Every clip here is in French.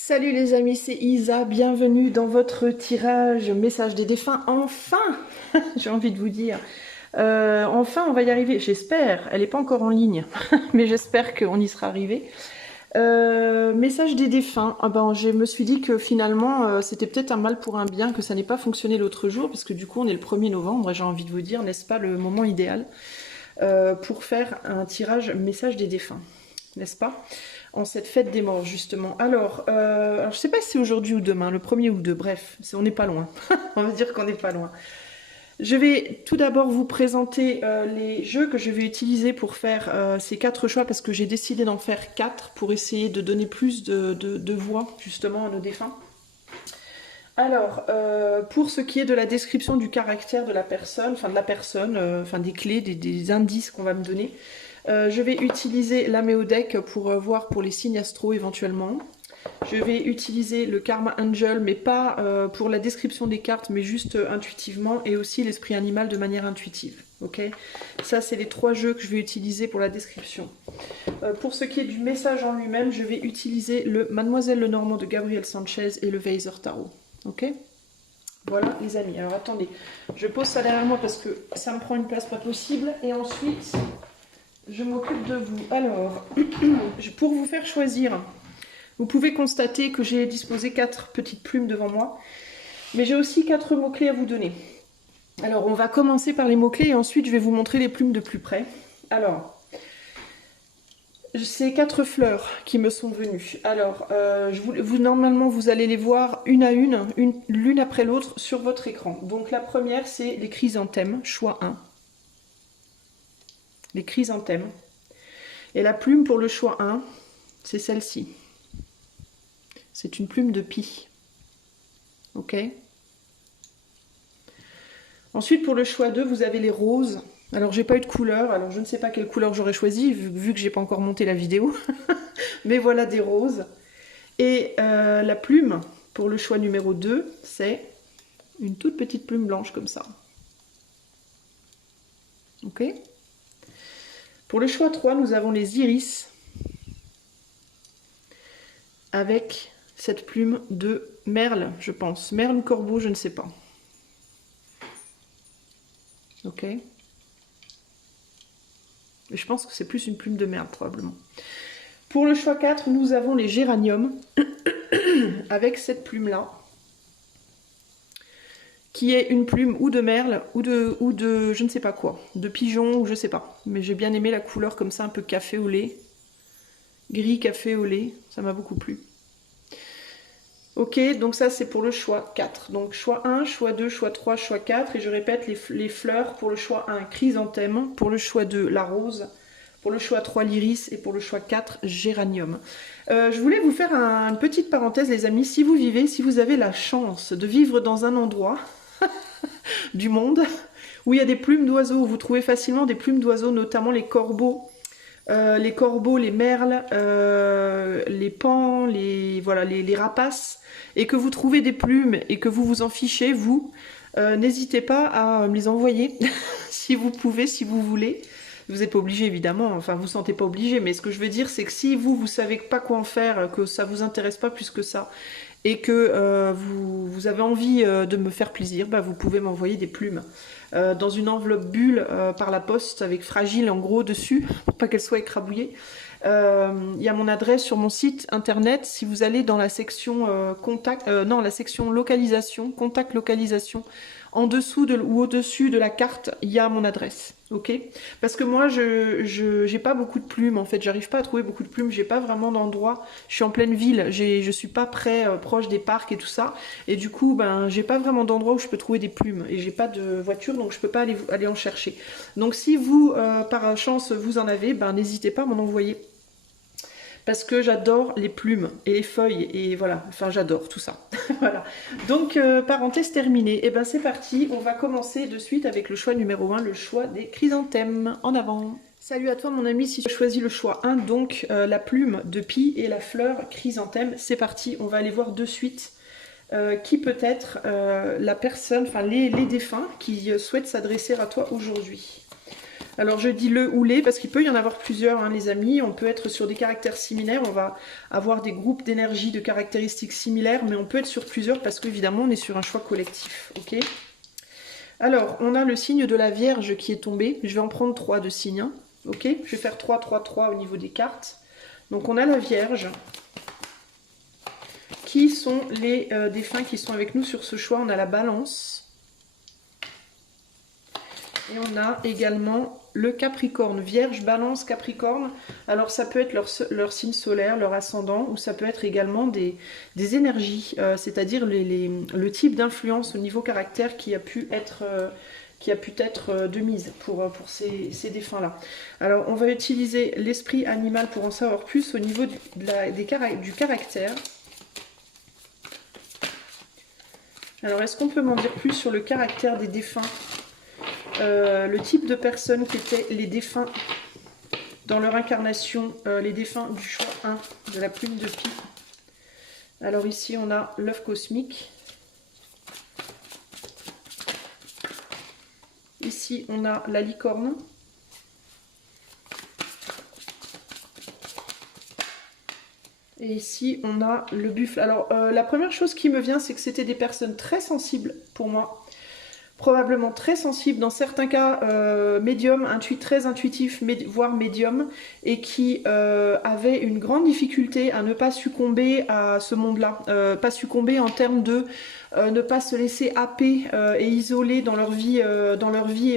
Salut les amis, c'est Isa, bienvenue dans votre tirage message des défunts. Enfin, j'ai envie de vous dire, enfin on va y arriver, j'espère, elle n'est pas encore en ligne, mais j'espère qu'on y sera arrivé. Message des défunts, je me suis dit que finalement c'était peut-être un mal pour un bien, que ça n'ait pas fonctionné l'autre jour, parce que du coup on est le 1er novembre et j'ai envie de vous dire, n'est-ce pas le moment idéal pour faire un tirage message des défunts, n'est-ce pas? En cette fête des morts, justement. Alors je sais pas si c'est aujourd'hui ou demain, le 1er ou 2, bref, on n'est pas loin. On va dire qu'on n'est pas loin. Je vais tout d'abord vous présenter les jeux que je vais utiliser pour faire ces 4 choix, parce que j'ai décidé d'en faire 4 pour essayer de donner plus de voix, justement, à nos défunts. Alors, pour ce qui est de la description du caractère de la personne, des clés, des indices qu'on va me donner, je vais utiliser l'Améodec pour voir pour les signes astro éventuellement. Je vais utiliser le Karma Angel, mais pas pour la description des cartes, mais juste intuitivement, et aussi l'esprit animal de manière intuitive. Ok, ça, c'est les 3 jeux que je vais utiliser pour la description. Pour ce qui est du message en lui-même, je vais utiliser le Mademoiselle Lenormand de Gabriel Sanchez et le Weiser Tarot. Ok, voilà les amis. Alors attendez, je pose ça derrière moi parce que ça me prend une place pas possible. Et ensuite, je m'occupe de vous. Alors, pour vous faire choisir, vous pouvez constater que j'ai disposé 4 petites plumes devant moi. Mais j'ai aussi 4 mots-clés à vous donner. Alors, on va commencer par les mots-clés et ensuite je vais vous montrer les plumes de plus près. Alors, c'est 4 fleurs qui me sont venues. Alors, normalement, vous allez les voir une à une, l'une après l'autre sur votre écran. Donc, la première, c'est les chrysanthèmes, choix 1. Les chrysanthèmes. Et la plume pour le choix 1, c'est celle-ci. C'est une plume de pie. Ok. Ensuite, pour le choix 2, vous avez les roses. Alors, j'ai pas eu de couleur, alors je ne sais pas quelle couleur j'aurais choisi, vu que j'ai pas encore monté la vidéo. Mais voilà des roses. Et la plume, pour le choix numéro 2, c'est une toute petite plume blanche comme ça. Ok. Pour le choix 3, nous avons les iris. Avec cette plume de merle, je pense. Merle ou corbeau, je ne sais pas. Ok. Mais je pense que c'est plus une plume de merle, probablement. Pour le choix 4, nous avons les géraniums. Avec cette plume-là. Qui est une plume ou de merle, ou de je ne sais pas quoi. De pigeon, ou je sais pas. Mais j'ai bien aimé la couleur comme ça, un peu café au lait. Gris café au lait, ça m'a beaucoup plu. Ok, donc ça c'est pour le choix 4. Donc choix 1, choix 2, choix 3, choix 4. Et je répète les fleurs pour le choix 1, chrysanthème. Pour le choix 2, la rose. Pour le choix 3, l'iris. Et pour le choix 4, géranium. Je voulais vous faire une petite parenthèse les amis. Si vous avez la chance de vivre dans un endroit du monde où il y a des plumes d'oiseaux, où vous trouvez facilement des plumes d'oiseaux, notamment les corbeaux, les merles, les paons, les rapaces, et que vous trouvez des plumes et que vous vous en fichez, vous, n'hésitez pas à me les envoyer, si vous pouvez, si vous voulez. Vous n'êtes pas obligé évidemment, enfin vous ne sentez pas obligé, mais ce que je veux dire c'est que si vous savez pas quoi en faire, que ça vous intéresse pas plus que ça, et que vous avez envie de me faire plaisir, vous pouvez m'envoyer des plumes. Dans une enveloppe bulle par la poste avec fragile en gros dessus pour pas qu'elle soit écrabouillée. Il y a mon adresse sur mon site internet. Si vous allez dans la section la section localisation, contact localisation, en dessous ou au-dessus de la carte, il y a mon adresse. Ok, parce que moi j'ai pas beaucoup de plumes en fait, j'arrive pas à trouver beaucoup de plumes, j'ai pas vraiment d'endroit, je suis en pleine ville, je suis pas proche des parcs et tout ça, et du coup j'ai pas vraiment d'endroit où je peux trouver des plumes, et j'ai pas de voiture donc je peux pas aller en chercher. Donc si vous par chance vous en avez, n'hésitez pas à m'en envoyer. Parce que j'adore les plumes et les feuilles, et voilà, enfin j'adore tout ça. Voilà. Donc, parenthèse terminée. Et c'est parti, on va commencer de suite avec le choix numéro 1, le choix des chrysanthèmes. En avant. Salut à toi mon ami, si tu as choisi le choix 1, donc la plume de pie et la fleur chrysanthème, c'est parti, on va aller voir de suite qui peut être la personne, enfin les défunts qui souhaitent s'adresser à toi aujourd'hui. Alors je dis le ou les parce qu'il peut y en avoir plusieurs, hein, les amis. On peut être sur des caractères similaires, on va avoir des groupes d'énergie de caractéristiques similaires, mais on peut être sur plusieurs parce qu'évidemment on est sur un choix collectif. Ok. Alors on a le signe de la Vierge qui est tombé. Je vais en prendre 3 de signes. Hein. Ok. Je vais faire 3, 3, 3 au niveau des cartes. Donc on a la Vierge. Qui sont les défunts qui sont avec nous sur ce choix? On a la Balance. Et on a également le Capricorne, Vierge, Balance, Capricorne. Alors ça peut être leur signe solaire, leur ascendant, ou ça peut être également des énergies, c'est-à-dire le type d'influence au niveau caractère qui a pu être de mise pour ces défunts-là. Alors on va utiliser l'esprit animal pour en savoir plus au niveau du caractère. Alors est-ce qu'on peut m'en dire plus sur le caractère des défunts? Le type de personnes qui étaient les défunts dans leur incarnation, les défunts du choix 1 de la plume de Pie. Alors ici on a l'œuf cosmique. Ici on a la licorne. Et ici on a le buffle. Alors la première chose qui me vient, c'est que c'était des personnes très sensibles pour moi. Probablement très sensible, dans certains cas médium, très intuitif, voire médium, et qui avait une grande difficulté à ne pas succomber à ce monde-là, pas succomber en termes de ne pas se laisser happer et isoler dans leur vie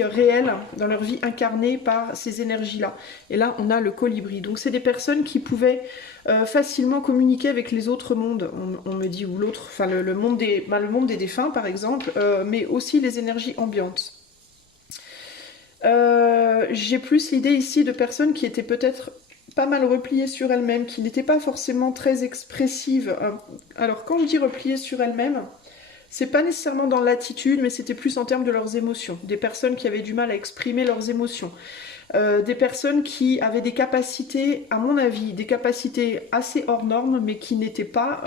réelle, dans leur vie incarnée par ces énergies-là. Et là, on a le colibri. Donc c'est des personnes qui pouvaient facilement communiquer avec les autres mondes, on me dit, ou l'autre, enfin le monde des défunts par exemple, mais aussi les énergies ambiantes. J'ai plus l'idée ici de personnes qui étaient peut-être pas mal repliées sur elles-mêmes, qui n'étaient pas forcément très expressives. Alors quand je dis repliées sur elles-mêmes, c'est pas nécessairement dans l'attitude, mais c'était plus en termes de leurs émotions. Des personnes qui avaient du mal à exprimer leurs émotions. Des personnes qui avaient des capacités, à mon avis, des capacités assez hors normes, mais qui n'étaient pas,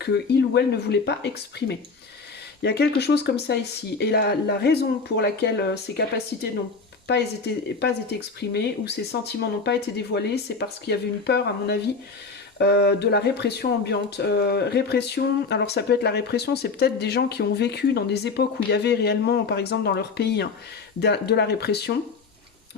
que il ou elle ne voulait pas exprimer. Il y a quelque chose comme ça ici. Et la raison pour laquelle ces capacités n'ont pas été exprimées, ou ces sentiments n'ont pas été dévoilés, c'est parce qu'il y avait une peur, à mon avis, de la répression ambiante. Répression, alors ça peut être la répression, c'est peut-être des gens qui ont vécu dans des époques où il y avait réellement, par exemple dans leur pays, hein, de la répression.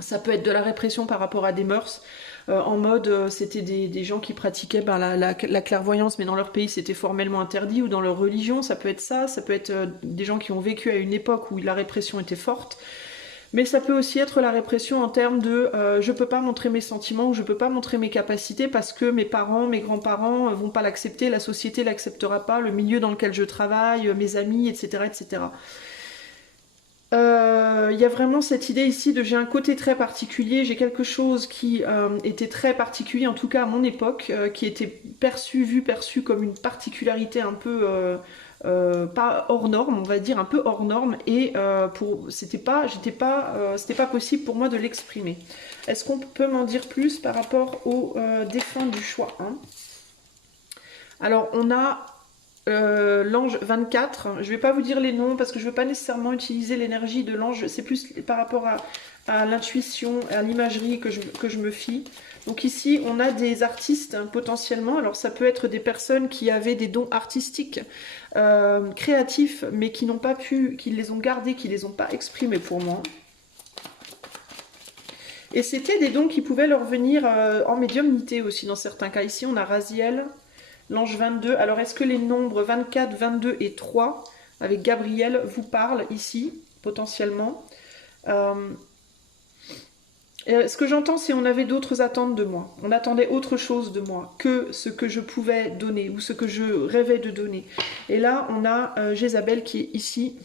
Ça peut être de la répression par rapport à des mœurs, en mode c'était des gens qui pratiquaient la clairvoyance, mais dans leur pays c'était formellement interdit, ou dans leur religion, ça peut être ça peut être des gens qui ont vécu à une époque où la répression était forte, mais ça peut aussi être la répression en termes de je peux pas montrer mes sentiments, ou je peux pas montrer mes capacités parce que mes parents, mes grands-parents vont pas l'accepter, la société l'acceptera pas, le milieu dans lequel je travaille, mes amis, etc. etc. Il y a vraiment cette idée ici de j'ai un côté très particulier, j'ai quelque chose qui était très particulier, en tout cas à mon époque, qui était perçu comme une particularité un peu pas hors norme, on va dire un peu hors norme, et c'était pas possible pour moi de l'exprimer. Est-ce qu'on peut m'en dire plus par rapport aux défunts du choix 1? Alors on a l'ange 24, je vais pas vous dire les noms parce que je veux pas nécessairement utiliser l'énergie de l'ange, c'est plus par rapport à l'intuition, à l'imagerie que je me fie. Donc ici on a des artistes potentiellement, alors ça peut être des personnes qui avaient des dons artistiques, créatifs, mais qui n'ont pas pu, qui les ont gardés, qui les ont pas exprimés pour moi. Et c'était des dons qui pouvaient leur venir en médiumnité aussi dans certains cas. Ici on a Raziel, l'ange 22, alors est-ce que les nombres 24, 22 et 3, avec Gabriel, vous parlent ici, potentiellement? Ce que j'entends, c'est qu'on avait d'autres attentes de moi. On attendait autre chose de moi que ce que je pouvais donner, ou ce que je rêvais de donner. Et là, on a Jézabel qui est ici.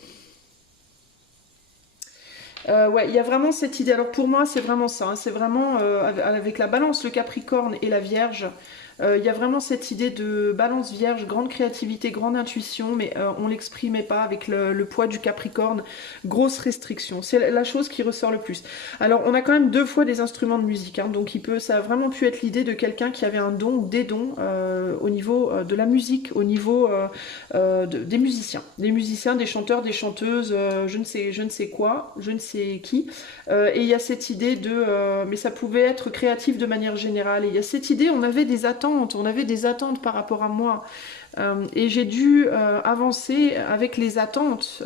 Ouais, il y a vraiment cette idée. Alors pour moi, c'est vraiment ça. Hein, c'est vraiment avec la balance, le Capricorne et la Vierge. Il y a vraiment cette idée de balance vierge, grande créativité, grande intuition, mais on l'exprimait pas avec le poids du Capricorne, grosse restriction. C'est la chose qui ressort le plus. Alors on a quand même 2 fois des instruments de musique, hein, donc ça a vraiment pu être l'idée de quelqu'un qui avait un don ou des dons au niveau de la musique, au niveau des musiciens. Des musiciens, des chanteurs, des chanteuses, je ne sais quoi, je ne sais qui. Et il y a cette idée de... mais ça pouvait être créatif de manière générale. Et il y a cette idée, on avait des attentes par rapport à moi. Et j'ai dû avancer avec les attentes,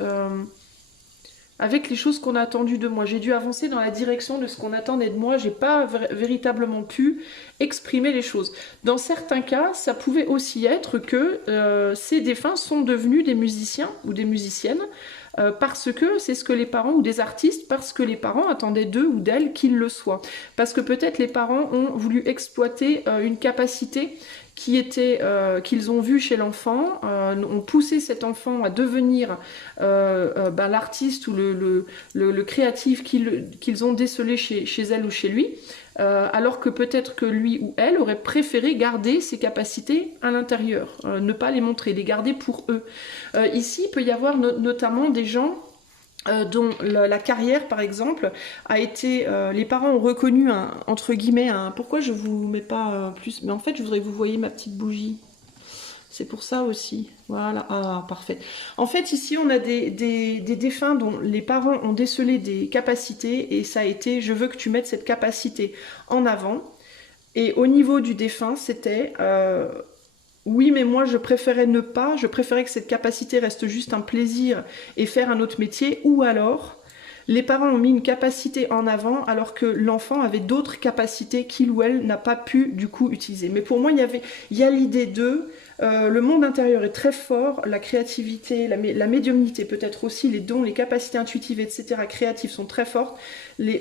avec les choses qu'on a attendues de moi. J'ai dû avancer dans la direction de ce qu'on attendait de moi. J'ai pas véritablement pu exprimer les choses. Dans certains cas, ça pouvait aussi être que ces défunts sont devenus des musiciens ou des musiciennes, parce que c'est ce que les parents, ou des artistes, parce que les parents attendaient d'eux ou d'elles qu'ils le soient. Parce que peut-être les parents ont voulu exploiter une capacité qu'ils ont vue chez l'enfant, ont poussé cet enfant à devenir l'artiste ou le créatif qu'ils ont décelé chez elle ou chez lui. Alors que peut-être que lui ou elle aurait préféré garder ses capacités à l'intérieur, ne pas les montrer, les garder pour eux. Ici, il peut y avoir notamment des gens dont la carrière, par exemple, a été... les parents ont reconnu, entre guillemets, pourquoi je vous mets pas plus... Mais en fait, je voudrais que vous voyez ma petite bougie. C'est pour ça aussi. Voilà. Ah, parfait. En fait, ici, on a des défunts dont les parents ont décelé des capacités et ça a été, je veux que tu mettes cette capacité en avant. Et au niveau du défunt, c'était, oui, mais moi, je préférais ne pas, je préférais que cette capacité reste juste un plaisir et faire un autre métier. Ou alors, les parents ont mis une capacité en avant alors que l'enfant avait d'autres capacités qu'il ou elle n'a pas pu, du coup, utiliser. Mais pour moi, il y a l'idée de... le monde intérieur est très fort, la créativité, la médiumnité peut-être aussi, les dons, les capacités intuitives, etc. créatives sont très fortes.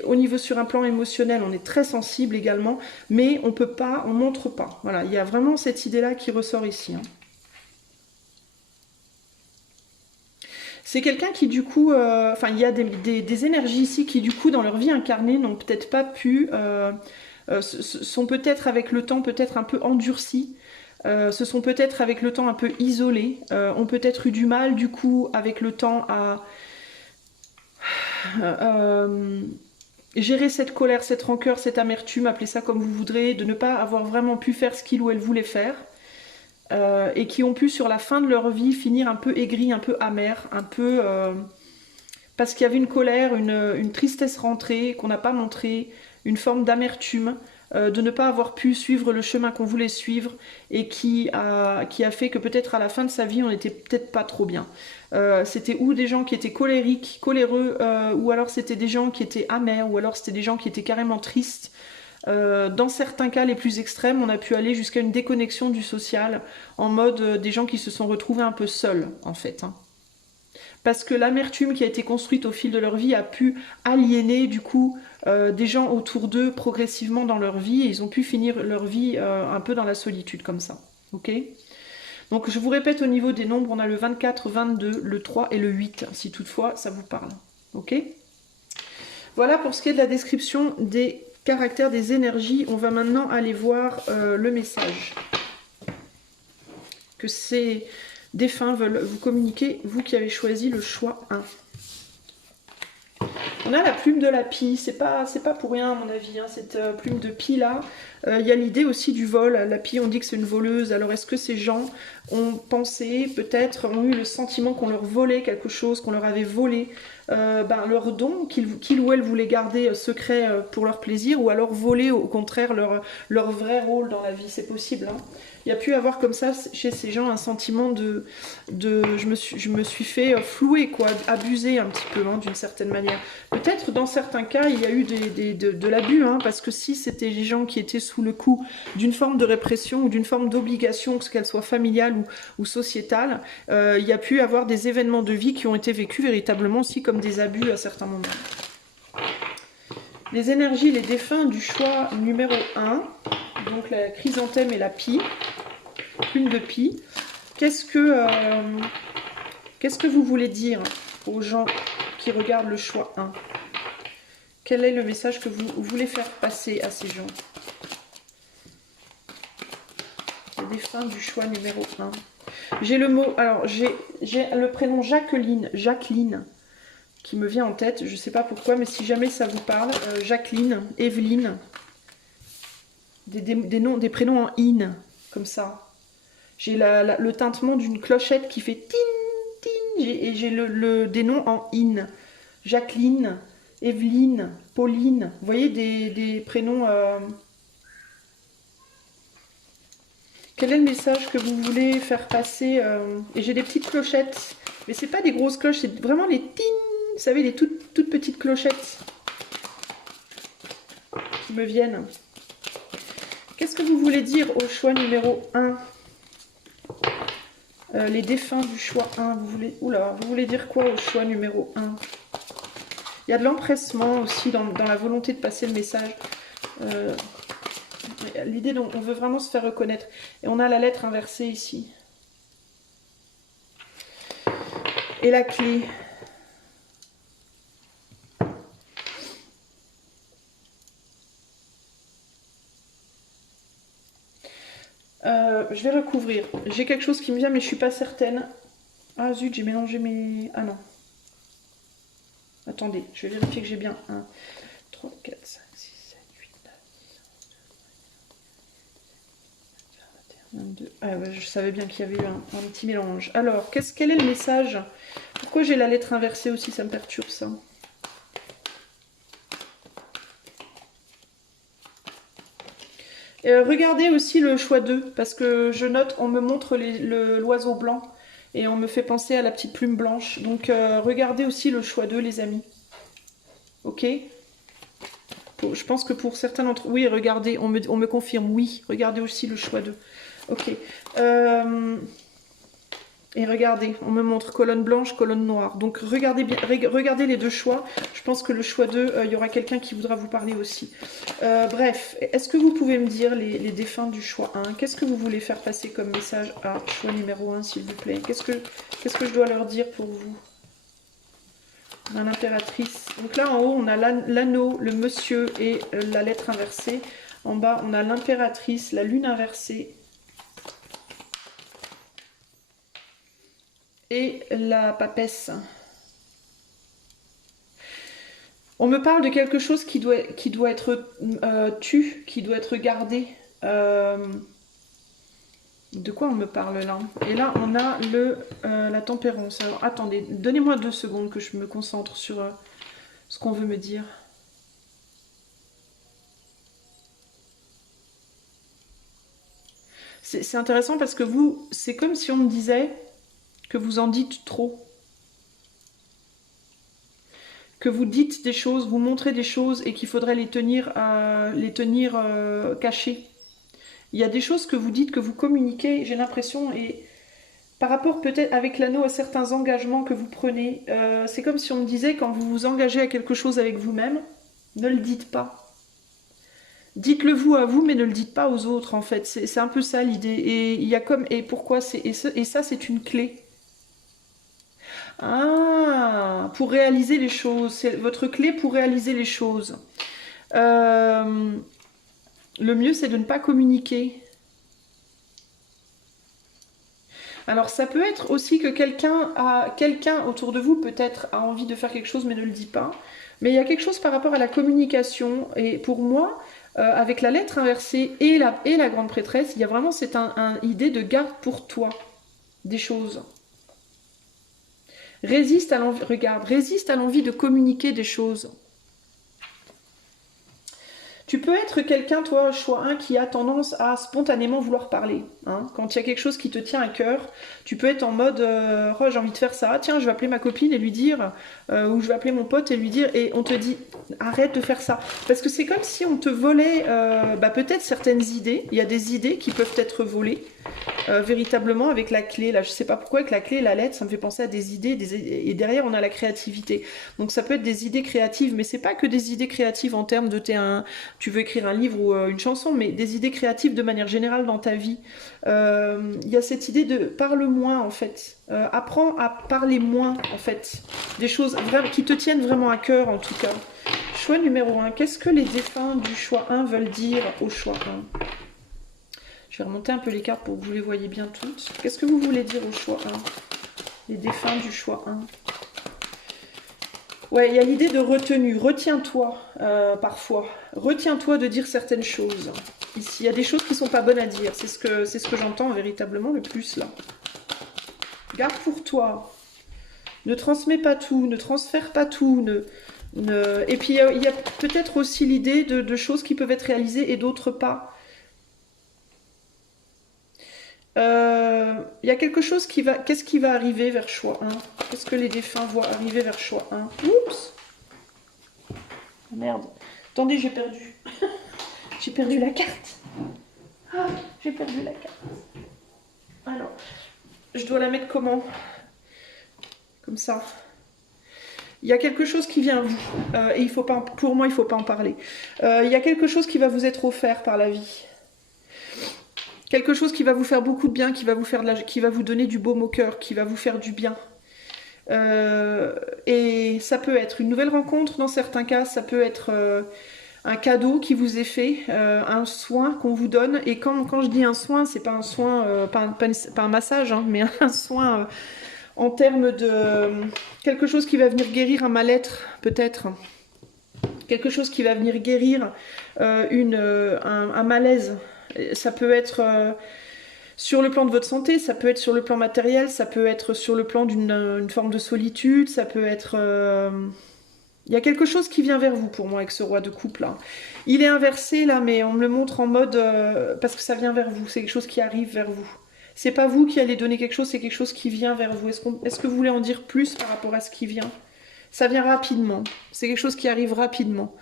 Au niveau sur un plan émotionnel, on est très sensible également, mais on peut pas, on montre pas. Voilà, il y a vraiment cette idée-là qui ressort ici. Hein. C'est quelqu'un qui du coup, il y a des énergies ici qui du coup dans leur vie incarnée n'ont peut-être pas pu, sont peut-être avec le temps peut-être un peu endurcis. Se sont peut-être avec le temps un peu isolés, ont peut-être eu du mal du coup avec le temps à gérer cette colère, cette rancœur, cette amertume, appelez ça comme vous voudrez, de ne pas avoir vraiment pu faire ce qu'il ou elle voulait faire, et qui ont pu sur la fin de leur vie finir un peu aigris, un peu amers, un peu... parce qu'il y avait une colère, une tristesse rentrée qu'on n'a pas montrée, une forme d'amertume, de ne pas avoir pu suivre le chemin qu'on voulait suivre et qui a fait que peut-être à la fin de sa vie on n'était peut-être pas trop bien. C'était ou des gens qui étaient colériques, coléreux, ou alors c'était des gens qui étaient amers, ou alors c'était des gens qui étaient carrément tristes. Dans certains cas les plus extrêmes, on a pu aller jusqu'à une déconnexion du social, en mode des gens qui se sont retrouvés un peu seuls en fait. Hein. Parce que l'amertume qui a été construite au fil de leur vie a pu aliéner du coup des gens autour d'eux progressivement dans leur vie et ils ont pu finir leur vie un peu dans la solitude comme ça. Ok ? Donc je vous répète au niveau des nombres, on a le 24, 22, le 3 et le 8, si toutefois ça vous parle. Ok ? Voilà pour ce qui est de la description des caractères, des énergies. On va maintenant aller voir le message que ces défunts veulent vous communiquer, vous qui avez choisi le choix 1. On a la plume de la pie, c'est pas pour rien à mon avis, hein, cette plume de pie là. Il y a l'idée aussi du vol, la pie on dit que c'est une voleuse, alors est-ce que ces gens ont pensé, peut-être ont eu le sentiment qu'on leur volait quelque chose, qu'on leur avait volé leur don, qu'ils ou elles voulaient garder secret pour leur plaisir, ou alors voler au contraire leur vrai rôle dans la vie, c'est possible. Hein. Il y a pu avoir comme ça chez ces gens un sentiment de je me suis fait flouer, quoi, abuser un petit peu, hein, d'une certaine manière. Peut-être dans certains cas il y a eu de l'abus, hein, parce que si c'était les gens qui étaient sous le coup d'une forme de répression ou d'une forme d'obligation, qu'elle soit familiale ou sociétale, il y a pu avoir des événements de vie qui ont été vécus véritablement aussi comme des abus à certains moments. Les énergies, les défunts du choix numéro 1, donc la chrysanthème et la pie, plume de pie. Qu'est-ce que vous voulez dire aux gens qui regardent le choix 1? Quel est le message que vous voulez faire passer à ces gens? défunts du choix numéro 1. J'ai le mot, alors j'ai le prénom Jacqueline, qui me vient en tête, je ne sais pas pourquoi, mais si jamais ça vous parle, Jacqueline, Evelyne, des prénoms en in, comme ça. J'ai le tintement d'une clochette qui fait tin, tin, et j'ai des noms en in. Jacqueline, Evelyne, Pauline, vous voyez des prénoms... Quel est le message que vous voulez faire passer Et j'ai des petites clochettes, mais c'est pas des grosses cloches, c'est vraiment les tin, vous savez, les toutes petites clochettes qui me viennent. Qu'est-ce que vous voulez dire au choix numéro 1 les défunts du choix 1, vous voulez dire quoi au choix numéro 1? Il y a de l'empressement aussi dans la volonté de passer le message. L'idée dont on veut vraiment se faire reconnaître. Et on a la lettre inversée ici. Et la clé. Je vais recouvrir. J'ai quelque chose qui me vient, mais je suis pas certaine. Ah zut, j'ai mélangé mes... Ah non. Attendez, je vais vérifier que j'ai bien 1, 3, 4, 5, 6, 7, 8, 9, 10, 11, 12, 22. Ah ouais, je savais bien qu'il y avait eu un petit mélange. Alors, quel est le message? Pourquoi j'ai la lettre inversée aussi? Ça me perturbe ça. Regardez aussi le choix 2, parce que je note, on me montre l'oiseau blanc, et on me fait penser à la petite plume blanche. Donc regardez aussi le choix 2, les amis. Ok? Je pense que pour certains d'entre vous... Oui, regardez, on me confirme, oui. Regardez aussi le choix 2. Ok. Et regardez, on me montre colonne blanche, colonne noire. Donc regardez bien, regardez les deux choix. Je pense que le choix 2, il y aura quelqu'un qui voudra vous parler aussi. Bref, est-ce que vous pouvez me dire les défunts du choix 1? Qu'est-ce que vous voulez faire passer comme message à choix numéro 1, s'il vous plaît? Qu'est-ce que je dois leur dire pour vous? On a l'impératrice. Donc là, en haut, on a l'anneau, le monsieur et la lettre inversée. En bas, on a l'impératrice, la lune inversée. Et la papesse. On me parle de quelque chose qui doit être qui doit être gardé. De quoi on me parle là? Et là, on a la tempérance. Alors, attendez, donnez-moi 2 secondes que je me concentre sur ce qu'on veut me dire. C'est intéressant parce que vous, c'est comme si on me disait que vous en dites trop. Que vous dites des choses, vous montrez des choses et qu'il faudrait les tenir cachées. Il y a des choses que vous dites, que vous communiquez, j'ai l'impression, et par rapport peut-être avec l'anneau à certains engagements que vous prenez, c'est comme si on me disait, quand vous vous engagez à quelque chose avec vous-même, ne le dites pas. Dites-le vous à vous, mais ne le dites pas aux autres, en fait. C'est un peu ça l'idée. Et il y a comme... Et pourquoi et ça, c'est une clé. Ah, pour réaliser les choses. C'est votre clé pour réaliser les choses. Le mieux, c'est de ne pas communiquer. Alors, ça peut être aussi que quelqu'un autour de vous, peut-être, a envie de faire quelque chose, mais ne le dit pas. Mais il y a quelque chose par rapport à la communication. Et pour moi, avec la lettre inversée et la grande prêtresse, il y a vraiment cette idée de garde pour toi des choses. Résiste à l'envie de communiquer des choses. Tu peux être quelqu'un, toi, choix 1, qui a tendance à spontanément vouloir parler. Hein. Quand il y a quelque chose qui te tient à cœur, tu peux être en mode oh, j'ai envie de faire ça, tiens, je vais appeler ma copine et lui dire, ou je vais appeler mon pote et lui dire, et on te dit arrête de faire ça. Parce que c'est comme si on te volait peut-être certaines idées. Il y a des idées qui peuvent être volées véritablement avec la clé. Là, je sais pas pourquoi, avec la clé et la lettre, ça me fait penser à des idées, et derrière on a la créativité. Donc ça peut être des idées créatives, mais c'est pas que des idées créatives en termes de tu veux écrire un livre ou une chanson, mais des idées créatives de manière générale dans ta vie. Il y a cette idée de parle moins en fait. Apprends à parler moins en fait. Des choses qui te tiennent vraiment à cœur en tout cas. Choix numéro 1. Qu'est-ce que les défunts du choix 1 veulent dire au choix 1? Je vais remonter un peu les cartes pour que vous les voyez bien toutes. Qu'est-ce que vous voulez dire au choix 1? Les défunts du choix 1. Ouais, il y a l'idée de retenue. Retiens-toi parfois. Retiens-toi de dire certaines choses. Ici, il y a des choses qui ne sont pas bonnes à dire. C'est ce que j'entends véritablement le plus là. Garde pour toi. Ne transmets pas tout. Ne transfère pas tout. Et puis, il y a peut-être aussi l'idée de choses qui peuvent être réalisées et d'autres pas. Il y a quelque chose qui va... Qu'est-ce qui va arriver vers choix 1? Qu'est-ce que les défunts voient arriver vers choix 1? Oups! Merde. Attendez, j'ai perdu. J'ai perdu la carte. Ah, j'ai perdu la carte. Alors, je dois la mettre comment? Comme ça. Il y a quelque chose qui vient à vous. Et il faut pas, pour moi, il ne faut pas en parler. Il y a quelque chose qui va vous être offert par la vie. Quelque chose qui va vous faire beaucoup de bien, qui va vous donner du baume au cœur, qui va vous faire du bien. Et ça peut être une nouvelle rencontre dans certains cas, ça peut être un cadeau qui vous est fait, un soin qu'on vous donne. Et quand je dis un soin, c'est pas un soin, pas un massage, hein, mais un soin en termes de quelque chose qui va venir guérir un mal-être, peut-être. Quelque chose qui va venir guérir un malaise. Ça peut être sur le plan de votre santé, ça peut être sur le plan matériel, ça peut être sur le plan d'une forme de solitude, ça peut être... Il y a quelque chose qui vient vers vous pour moi avec ce roi de coupe là. Il est inversé là, mais on me le montre en mode... parce que ça vient vers vous, c'est quelque chose qui arrive vers vous. C'est pas vous qui allez donner quelque chose, c'est quelque chose qui vient vers vous. Est-ce que vous voulez en dire plus par rapport à ce qui vient? Ça vient rapidement, c'est quelque chose qui arrive rapidement.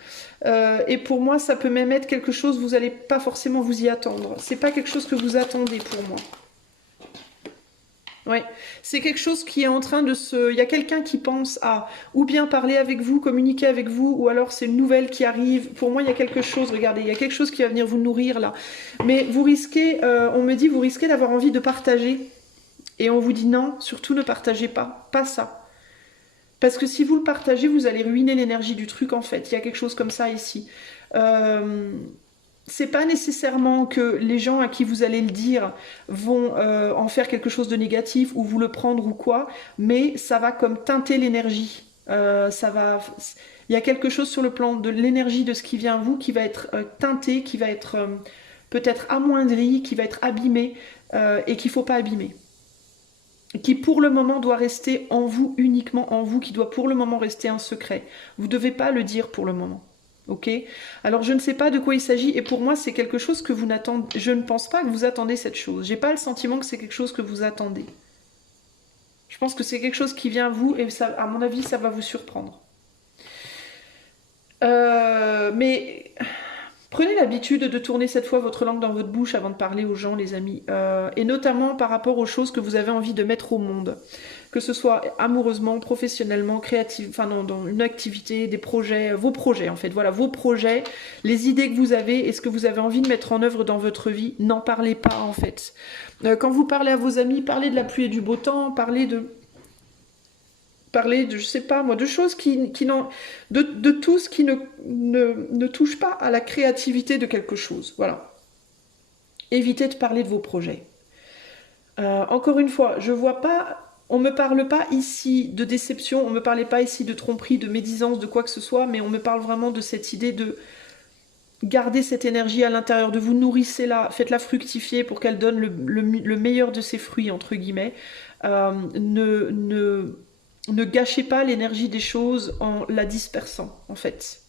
Et pour moi, ça peut même être quelque chose, vous n'allez pas forcément vous y attendre. C'est pas quelque chose que vous attendez pour moi. Ouais, c'est quelque chose qui est en train de se... Il y a quelqu'un qui pense à ou bien parler avec vous, communiquer avec vous, ou alors c'est une nouvelle qui arrive. Pour moi, il y a quelque chose, regardez, il y a quelque chose qui va venir vous nourrir là. Mais vous risquez, on me dit, vous risquez d'avoir envie de partager. Et on vous dit non, surtout ne partagez pas, pas ça. Parce que si vous le partagez, vous allez ruiner l'énergie du truc en fait. Il y a quelque chose comme ça ici. C'est pas nécessairement que les gens à qui vous allez le dire vont en faire quelque chose de négatif ou vous le prendre ou quoi, mais ça va comme teinter l'énergie. Ça va... Il y a quelque chose sur le plan de l'énergie de ce qui vient à vous qui va être teinté, qui va être peut-être amoindri, qui va être abîmé et qu'il ne faut pas abîmer. Qui pour le moment doit rester en vous, uniquement en vous, qui doit pour le moment rester un secret. Vous ne devez pas le dire pour le moment. Ok? Alors je ne sais pas de quoi il s'agit et pour moi c'est quelque chose que vous n'attendez. Je ne pense pas que vous attendez cette chose. J'ai pas le sentiment que c'est quelque chose que vous attendez. Je pense que c'est quelque chose qui vient à vous et ça, à mon avis ça va vous surprendre. Mais prenez l'habitude de tourner cette fois votre langue dans votre bouche avant de parler aux gens, les amis. Et notamment par rapport aux choses que vous avez envie de mettre au monde. Que ce soit amoureusement, professionnellement, créativement, enfin dans une activité, des projets, vos projets en fait. Voilà, vos projets, les idées que vous avez et ce que vous avez envie de mettre en œuvre dans votre vie. N'en parlez pas en fait. Quand vous parlez à vos amis, parlez de la pluie et du beau temps, parlez de, je sais pas moi, de choses de tout ce qui ne touche pas à la créativité de quelque chose. Voilà. Évitez de parler de vos projets. Encore une fois, je vois pas, on me parle pas ici de déception, on me parlait pas ici de tromperie, de médisance, de quoi que ce soit, mais on me parle vraiment de cette idée de garder cette énergie à l'intérieur de vous, nourrissez-la, faites-la fructifier pour qu'elle donne le meilleur de ses fruits, entre guillemets. Ne gâchez pas l'énergie des choses en la dispersant, en fait.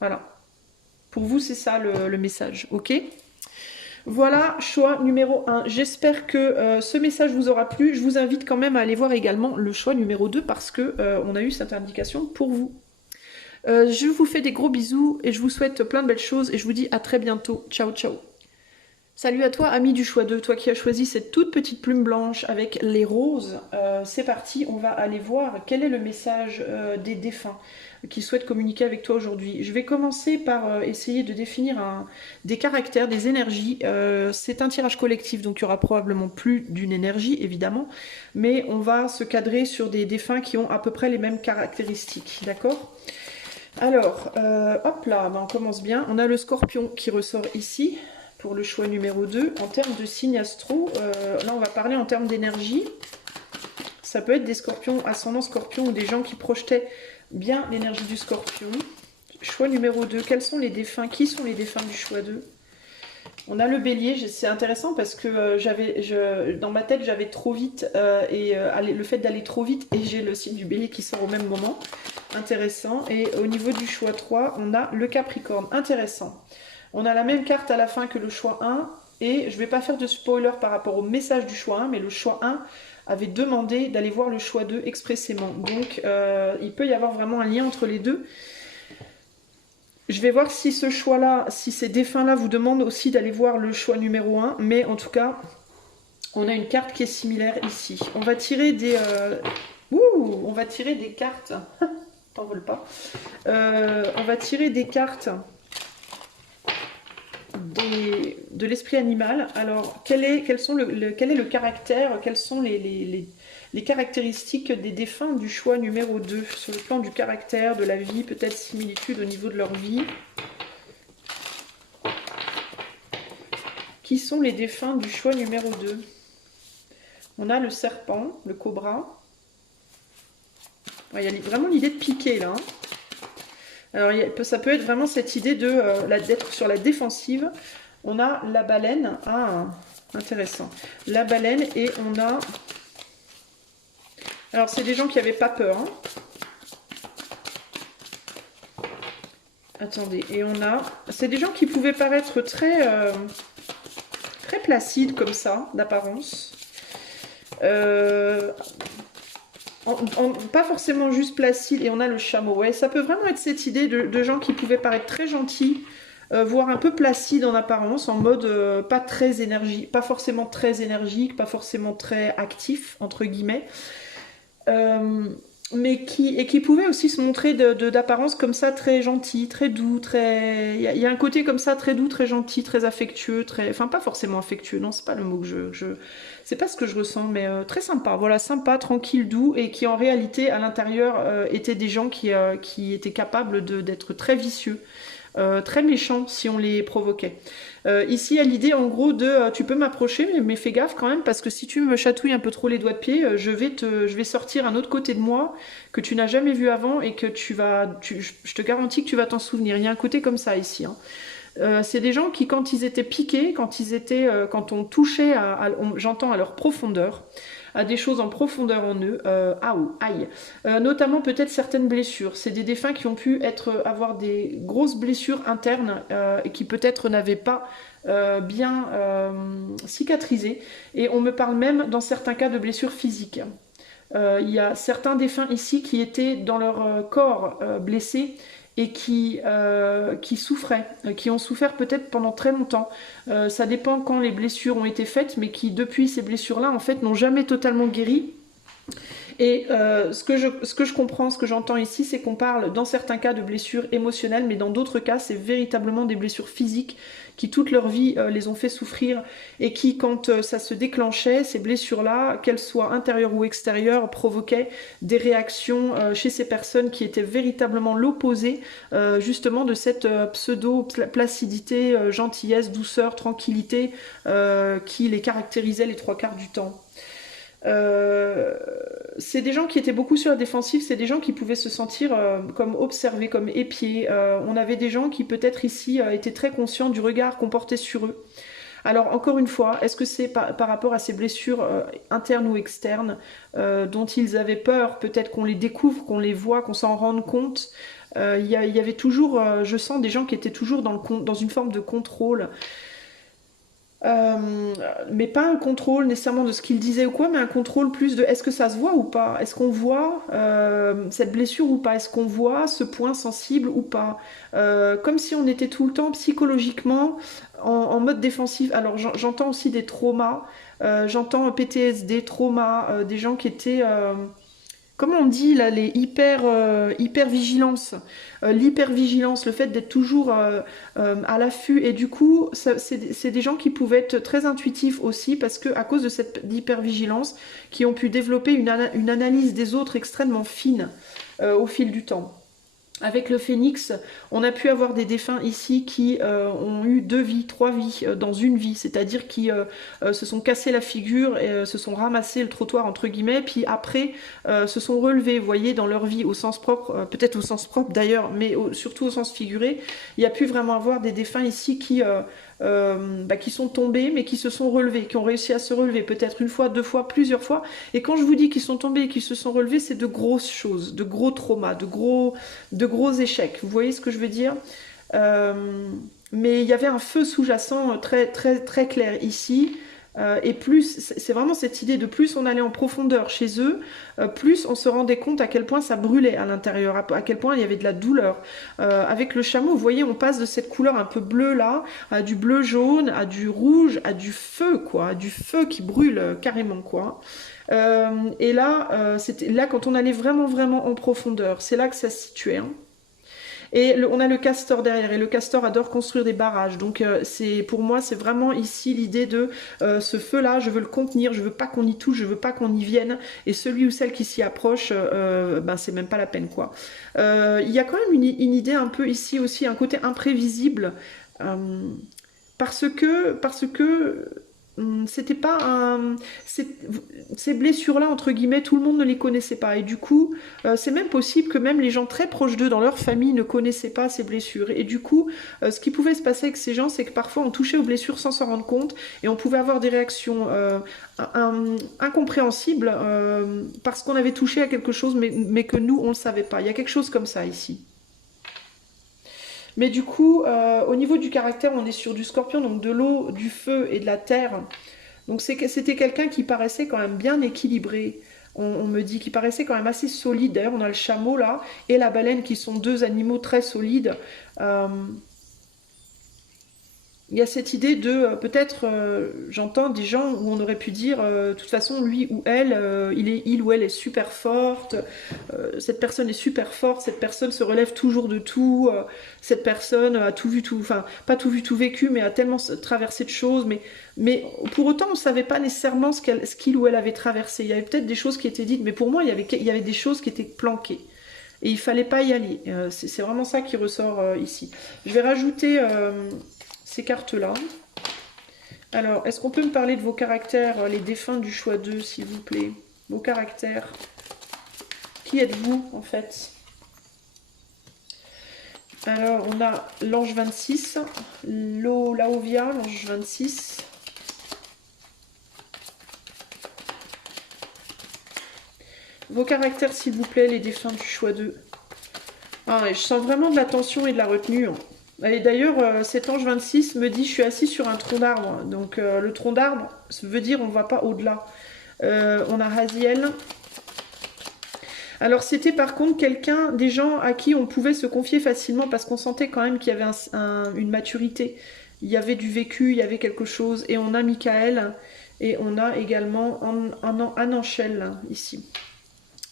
Voilà. Pour vous, c'est ça le message, ok? Voilà, choix numéro 1. J'espère que ce message vous aura plu. Je vous invite quand même à aller voir également le choix numéro 2 parce que on a eu cette indication pour vous. Je vous fais des gros bisous et je vous souhaite plein de belles choses et je vous dis à très bientôt. Ciao, ciao. Salut à toi, ami du choix 2, toi qui as choisi cette toute petite plume blanche avec les roses. C'est parti, on va aller voir quel est le message des défunts qui souhaitent communiquer avec toi aujourd'hui. Je vais commencer par essayer de définir des caractères, des énergies. C'est un tirage collectif, donc il y aura probablement plus d'une énergie, évidemment, mais on va se cadrer sur des défunts qui ont à peu près les mêmes caractéristiques, d'accord ? Alors, hop là, ben on commence bien. On a le scorpion qui ressort ici. pour le choix numéro 2. En termes de signe astro, là on va parler en termes d'énergie. Ça peut être des scorpions, ascendant scorpion ou des gens qui projetaient bien l'énergie du scorpion. Choix numéro 2, quels sont les défunts? Qui sont les défunts du choix 2? On a le bélier, c'est intéressant parce que dans ma tête j'avais trop vite le fait d'aller trop vite et j'ai le signe du bélier qui sort au même moment. Intéressant. Et au niveau du choix 3, on a le capricorne. Intéressant. On a la même carte à la fin que le choix 1 et je ne vais pas faire de spoiler par rapport au message du choix 1, mais le choix 1 avait demandé d'aller voir le choix 2 expressément. Donc il peut y avoir vraiment un lien entre les deux. Je vais voir si ce choix-là, si ces défunts-là vous demandent aussi d'aller voir le choix numéro 1, mais en tout cas, on a une carte qui est similaire ici. On va tirer des... on va tirer des cartes... T'envole pas. On va tirer des cartes de l'esprit animal. Alors, quel est le caractère, quelles sont les caractéristiques des défunts du choix numéro 2 sur le plan du caractère, de la vie, peut-être similitude au niveau de leur vie. Qui sont les défunts du choix numéro 2? On a le serpent, le cobra. Il y a vraiment l'idée de piquer là. Alors ça peut être vraiment cette idée d'être sur la défensive. On a la baleine. Ah, intéressant. La baleine et on a... Alors, c'est des gens qui n'avaient pas peur. Hein. Attendez, et on a... C'est des gens qui pouvaient paraître très placides comme ça, d'apparence. Pas forcément juste placides, et on a le chameau. Ouais, ça peut vraiment être cette idée de gens qui pouvaient paraître très gentils, voire un peu placides en apparence, en mode pas très énergique, pas forcément très énergique, pas forcément très actif, entre guillemets. Mais qui pouvait aussi se montrer d'apparence comme ça, très gentil, très doux, très... Il y a un côté comme ça, très doux, très gentil, très affectueux, très... Enfin, pas forcément affectueux, non, c'est pas le mot que c'est pas ce que je ressens, mais très sympa. Voilà, sympa, tranquille, doux, et qui en réalité, à l'intérieur, étaient des gens qui étaient capables d'être très vicieux. Très méchants si on les provoquait. Ici, il y a l'idée en gros de tu peux m'approcher, mais fais gaffe quand même, parce que si tu me chatouilles un peu trop les doigts de pied, je vais sortir un autre côté de moi que tu n'as jamais vu avant et que je te garantis que tu vas t'en souvenir. Il y a un côté comme ça ici. Hein. C'est des gens qui, quand ils étaient piqués, quand on touchait, j'entends à leur profondeur, à des choses en profondeur en eux, aïe, notamment peut-être certaines blessures. C'est des défunts qui ont pu avoir des grosses blessures internes et qui peut-être n'avaient pas bien cicatrisé. Et on me parle même dans certains cas de blessures physiques. Il y a certains défunts ici qui étaient dans leur corps blessés et qui souffraient, qui ont souffert peut-être pendant très longtemps. Ça dépend quand les blessures ont été faites, mais qui, depuis ces blessures-là, en fait, n'ont jamais totalement guéri. Et ce que je comprends, ce que j'entends ici, c'est qu'on parle dans certains cas de blessures émotionnelles, mais dans d'autres cas, c'est véritablement des blessures physiques qui toute leur vie les ont fait souffrir et qui, quand ça se déclenchait, ces blessures-là, qu'elles soient intérieures ou extérieures, provoquaient des réactions chez ces personnes qui étaient véritablement l'opposé justement de cette pseudo-placidité, gentillesse, douceur, tranquillité qui les caractérisait les 3/4 du temps. C'est des gens qui étaient beaucoup sur la défensive, c'est des gens qui pouvaient se sentir comme observés, comme épiés. On avait des gens qui peut-être ici étaient très conscients du regard qu'on portait sur eux. Alors encore une fois, est-ce que c'est par rapport à ces blessures internes ou externes dont ils avaient peur, peut-être qu'on les découvre, qu'on les voit, qu'on s'en rende compte. Il y avait toujours, je sens des gens qui étaient toujours dans une forme de contrôle. Mais pas un contrôle nécessairement de ce qu'il disait ou quoi, mais un contrôle plus de est-ce que ça se voit ou pas, est-ce qu'on voit cette blessure ou pas, est-ce qu'on voit ce point sensible ou pas, comme si on était tout le temps psychologiquement en mode défensif. Alors j'entends aussi des traumas, j'entends PTSD, traumas, des gens qui étaient... comment on dit là, les hyper-vigilance, l'hyper-vigilance, le fait d'être toujours à l'affût, et du coup, c'est des gens qui pouvaient être très intuitifs aussi, parce que à cause de cette hyper-vigilance, qui ont pu développer une analyse des autres extrêmement fine au fil du temps. Avec le phénix, on a pu avoir des défunts ici qui ont eu 2 vies, 3 vies dans une vie, c'est-à-dire qui se sont cassés la figure et se sont ramassés le trottoir entre guillemets, puis après se sont relevés, vous voyez, dans leur vie au sens propre, peut-être au sens propre d'ailleurs, mais surtout au sens figuré. Il y a pu vraiment avoir des défunts ici qui sont tombés, mais qui se sont relevés, qui ont réussi à se relever, peut-être une fois, 2 fois, plusieurs fois. Et quand je vous dis qu'ils sont tombés et qu'ils se sont relevés, c'est de grosses choses, de gros traumas, de gros échecs. Vous voyez ce que je veux dire? Mais il y avait un feu sous-jacent très, très, très clair ici. Et plus, c'est vraiment cette idée de plus on allait en profondeur chez eux, plus on se rendait compte à quel point ça brûlait à l'intérieur, à quel point il y avait de la douleur. Avec le chameau, vous voyez, on passe de cette couleur un peu bleue là, à du bleu jaune, à du rouge, à du feu, quoi, à du feu qui brûle carrément, quoi. Et là, c'était là quand on allait vraiment, vraiment en profondeur, c'est là que ça se situait, hein. Et on a le castor derrière, et le castor adore construire des barrages. Donc pour moi, c'est vraiment ici l'idée de ce feu-là, je veux le contenir, je veux pas qu'on y touche, je veux pas qu'on y vienne. Et celui ou celle qui s'y approche, c'est même pas la peine, quoi. Il y a quand même une idée un peu ici aussi, un côté imprévisible. euh, parce que c'était pas un... Ces blessures-là, entre guillemets, tout le monde ne les connaissait pas. Et du coup, c'est même possible que même les gens très proches d'eux, dans leur famille, ne connaissaient pas ces blessures. Et du coup, ce qui pouvait se passer avec ces gens, c'est que parfois on touchait aux blessures sans s'en rendre compte, et on pouvait avoir des réactions incompréhensibles parce qu'on avait touché à quelque chose, mais que nous, on ne le savait pas. Il y a quelque chose comme ça ici. Mais du coup, au niveau du caractère, on est sur du scorpion, donc de l'eau, du feu et de la terre. Donc c'était quelqu'un qui paraissait quand même bien équilibré. On me dit qu'il paraissait quand même assez solide. D'ailleurs, on a le chameau là et la baleine qui sont 2 animaux très solides. Euh, il y a cette idée de peut-être, j'entends des gens où on aurait pu dire, de toute façon, lui ou elle, il ou elle est super forte, cette personne est super forte, cette personne se relève toujours de tout, cette personne a tout vu, tout, enfin, pas tout vu, tout vécu, mais a tellement traversé de choses, mais pour autant, on ne savait pas nécessairement ce qu'il ou elle avait traversé. Il y avait peut-être des choses qui étaient dites, mais pour moi, il y avait des choses qui étaient planquées. Et il fallait pas y aller. C'est vraiment ça qui ressort ici. Je vais rajouter ces cartes-là. Alors, est-ce qu'on peut me parler de vos caractères, les défunts du choix 2, s'il vous plaît? Vos caractères. Qui êtes-vous, en fait? Alors, on a l'ange 26, Laovia, l'ange 26. Vos caractères, s'il vous plaît, les défunts du choix 2. Ah, je sens vraiment de la tension et de la retenue. Et d'ailleurs, cet ange 26 me dit, je suis assis sur un tronc d'arbre. Donc, le tronc d'arbre, ça veut dire on ne va pas au-delà. On a Raziel. Alors, c'était par contre quelqu'un, des gens à qui on pouvait se confier facilement parce qu'on sentait quand même qu'il y avait une maturité. Il y avait du vécu, il y avait quelque chose. Et on a Michael et on a également Ananchel ici.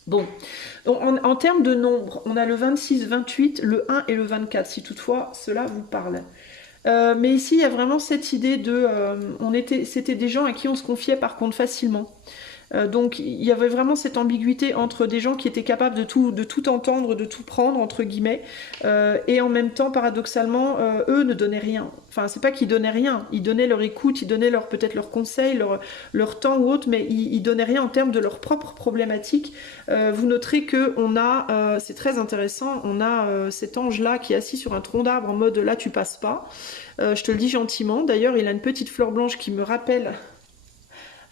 Bon, en termes de nombre, on a le 26, 28, le 1 et le 24, si toutefois cela vous parle. Mais ici, il y a vraiment cette idée de... c'était des gens à qui on se confiait par contre facilement. Donc il y avait vraiment cette ambiguïté entre des gens qui étaient capables de tout entendre, de tout prendre, entre guillemets, et en même temps, paradoxalement, eux ne donnaient rien. Enfin, c'est pas qu'ils donnaient rien, ils donnaient leur écoute, ils donnaient peut-être leurs conseils, leur temps ou autre, mais ils donnaient rien en termes de leurs propres problématiques. Vous noterez que on a, c'est très intéressant, on a cet ange-là qui est assis sur un tronc d'arbre en mode là tu passes pas. Je te le dis gentiment, d'ailleurs il a une petite fleur blanche qui me rappelle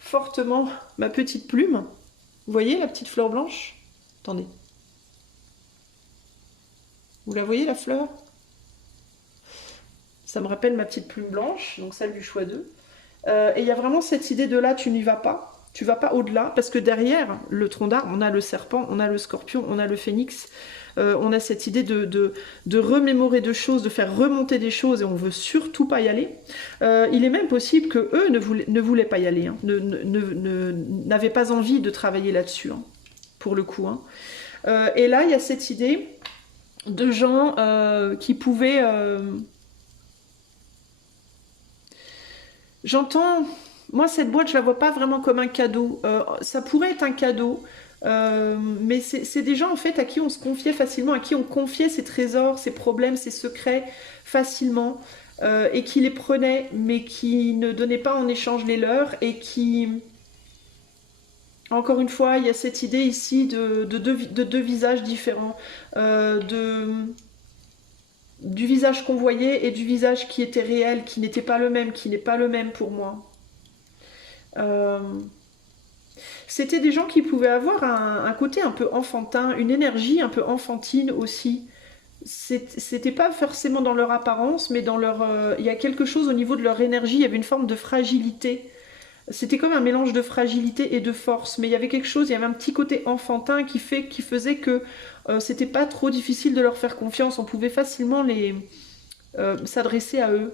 fortement ma petite plume. Vous voyez la petite fleur blanche? Attendez. Vous la voyez la fleur? Ça me rappelle ma petite plume blanche, donc celle du choix 2. Et il y a vraiment cette idée de là, tu n'y vas pas. Tu vas pas au-delà, parce que derrière le tronc d'arbre, on a le serpent, on a le scorpion, on a le phénix. On a cette idée de remémorer de choses, de faire remonter des choses, et on veut surtout pas y aller. Il est même possible que eux ne voulaient pas y aller, hein, n'avaient pas envie de travailler là-dessus, hein, pour le coup. Hein. Et là, il y a cette idée de gens qui pouvaient... J'entends... Moi, cette boîte, je la vois pas vraiment comme un cadeau. Ça pourrait être un cadeau, Mais c'est des gens en fait à qui on se confiait facilement, à qui on confiait ses trésors, ses problèmes, ses secrets facilement, et qui les prenaient, mais qui ne donnaient pas en échange les leurs, et qui... Encore une fois, il y a cette idée ici de deux visages différents, du visage qu'on voyait et du visage qui était réel, qui n'était pas le même, qui n'est pas le même pour moi. C'était des gens qui pouvaient avoir un côté un peu enfantin, une énergie un peu enfantine aussi. C'était pas forcément dans leur apparence, mais dans leur... il y a quelque chose au niveau de leur énergie, il y avait une forme de fragilité. C'était comme un mélange de fragilité et de force, mais il y avait quelque chose, il y avait un petit côté enfantin qui faisait que c'était pas trop difficile de leur faire confiance, on pouvait facilement s'adresser à eux.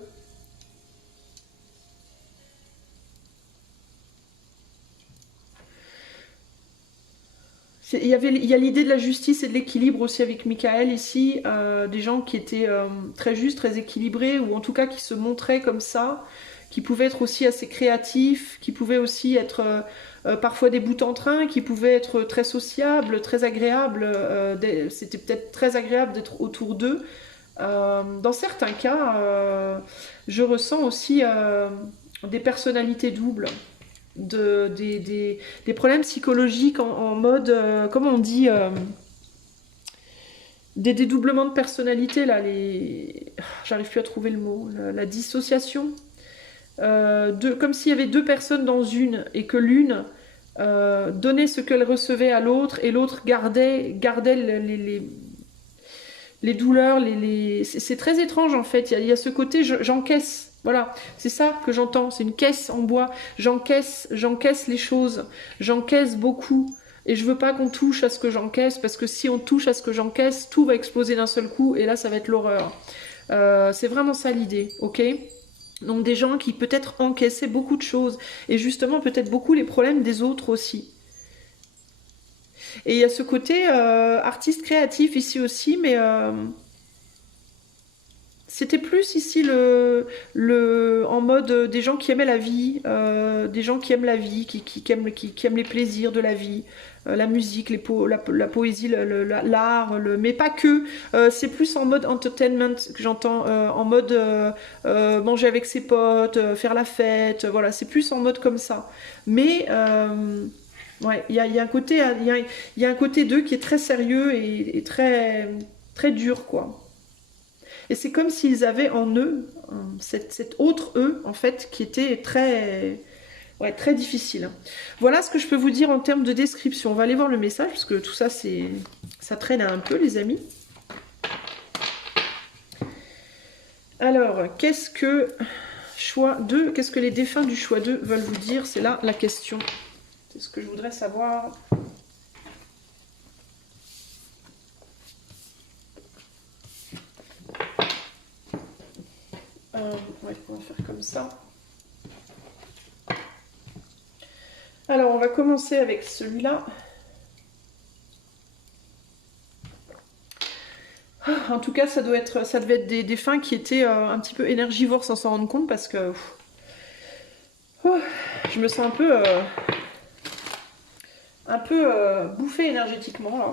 Il y a l'idée de la justice et de l'équilibre aussi avec Michael ici, des gens qui étaient très justes, très équilibrés, ou en tout cas qui se montraient comme ça, qui pouvaient être aussi assez créatifs, qui pouvaient aussi être parfois des bouts en train, qui pouvaient être très sociables, très agréables. C'était peut-être très agréable d'être autour d'eux. Dans certains cas, je ressens aussi des personnalités doubles. Des problèmes psychologiques en mode, comment on dit, des dédoublements de personnalité, là, j'arrive plus à trouver le mot, la dissociation, comme s'il y avait deux personnes dans une, et que l'une donnait ce qu'elle recevait à l'autre, et l'autre gardait les douleurs, c'est très étrange en fait, il y a ce côté, j'encaisse. Voilà, c'est ça que j'entends, c'est une caisse en bois, j'encaisse les choses, j'encaisse beaucoup, et je veux pas qu'on touche à ce que j'encaisse, parce que si on touche à ce que j'encaisse, tout va exploser d'un seul coup, et là ça va être l'horreur. C'est vraiment ça l'idée, ok? Donc des gens qui peut-être encaissaient beaucoup de choses, et justement peut-être beaucoup les problèmes des autres aussi. Et il y a ce côté artiste créatif ici aussi, mais... c'était plus ici en mode des gens qui aimaient la vie, des gens qui aiment la vie, qui aiment les plaisirs de la vie, la musique, la poésie, l'art, mais pas que. C'est plus en mode entertainment que j'entends, en mode manger avec ses potes, faire la fête, voilà, c'est plus en mode comme ça. Mais ouais, il y a un côté, il y a un côté d'eux qui est très sérieux et très, très dur, quoi. Et c'est comme s'ils avaient en eux cet autre eux, en fait, qui était très, ouais, très difficile. Voilà ce que je peux vous dire en termes de description. On va aller voir le message, parce que tout ça, ça traîne un peu, les amis. Alors, qu'est-ce que les défunts du choix 2 veulent vous dire? C'est là la question. C'est ce que je voudrais savoir. Ouais, on va faire comme ça. Alors, on va commencer avec celui-là. En tout cas, ça devait être des défunts qui étaient un petit peu énergivores sans s'en rendre compte, parce que je me sens un peu bouffée énergétiquement là.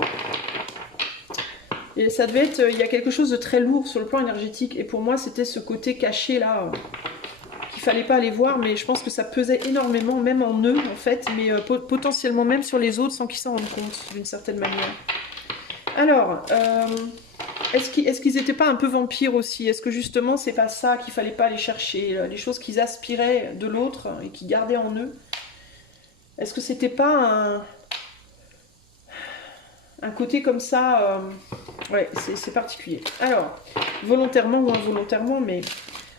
Et ça devait être, il y a quelque chose de très lourd sur le plan énergétique, et pour moi c'était ce côté caché là, qu'il fallait pas aller voir, mais je pense que ça pesait énormément, même en eux en fait, mais potentiellement même sur les autres sans qu'ils s'en rendent compte d'une certaine manière. Alors, est-ce qu'ils n'étaient pas un peu vampires aussi? Est-ce que justement c'est pas ça qu'il fallait pas aller chercher, les choses qu'ils aspiraient de l'autre et qu'ils gardaient en eux? Est-ce que c'était pas un côté comme ça, ouais, c'est particulier. Alors, volontairement ou involontairement, mais...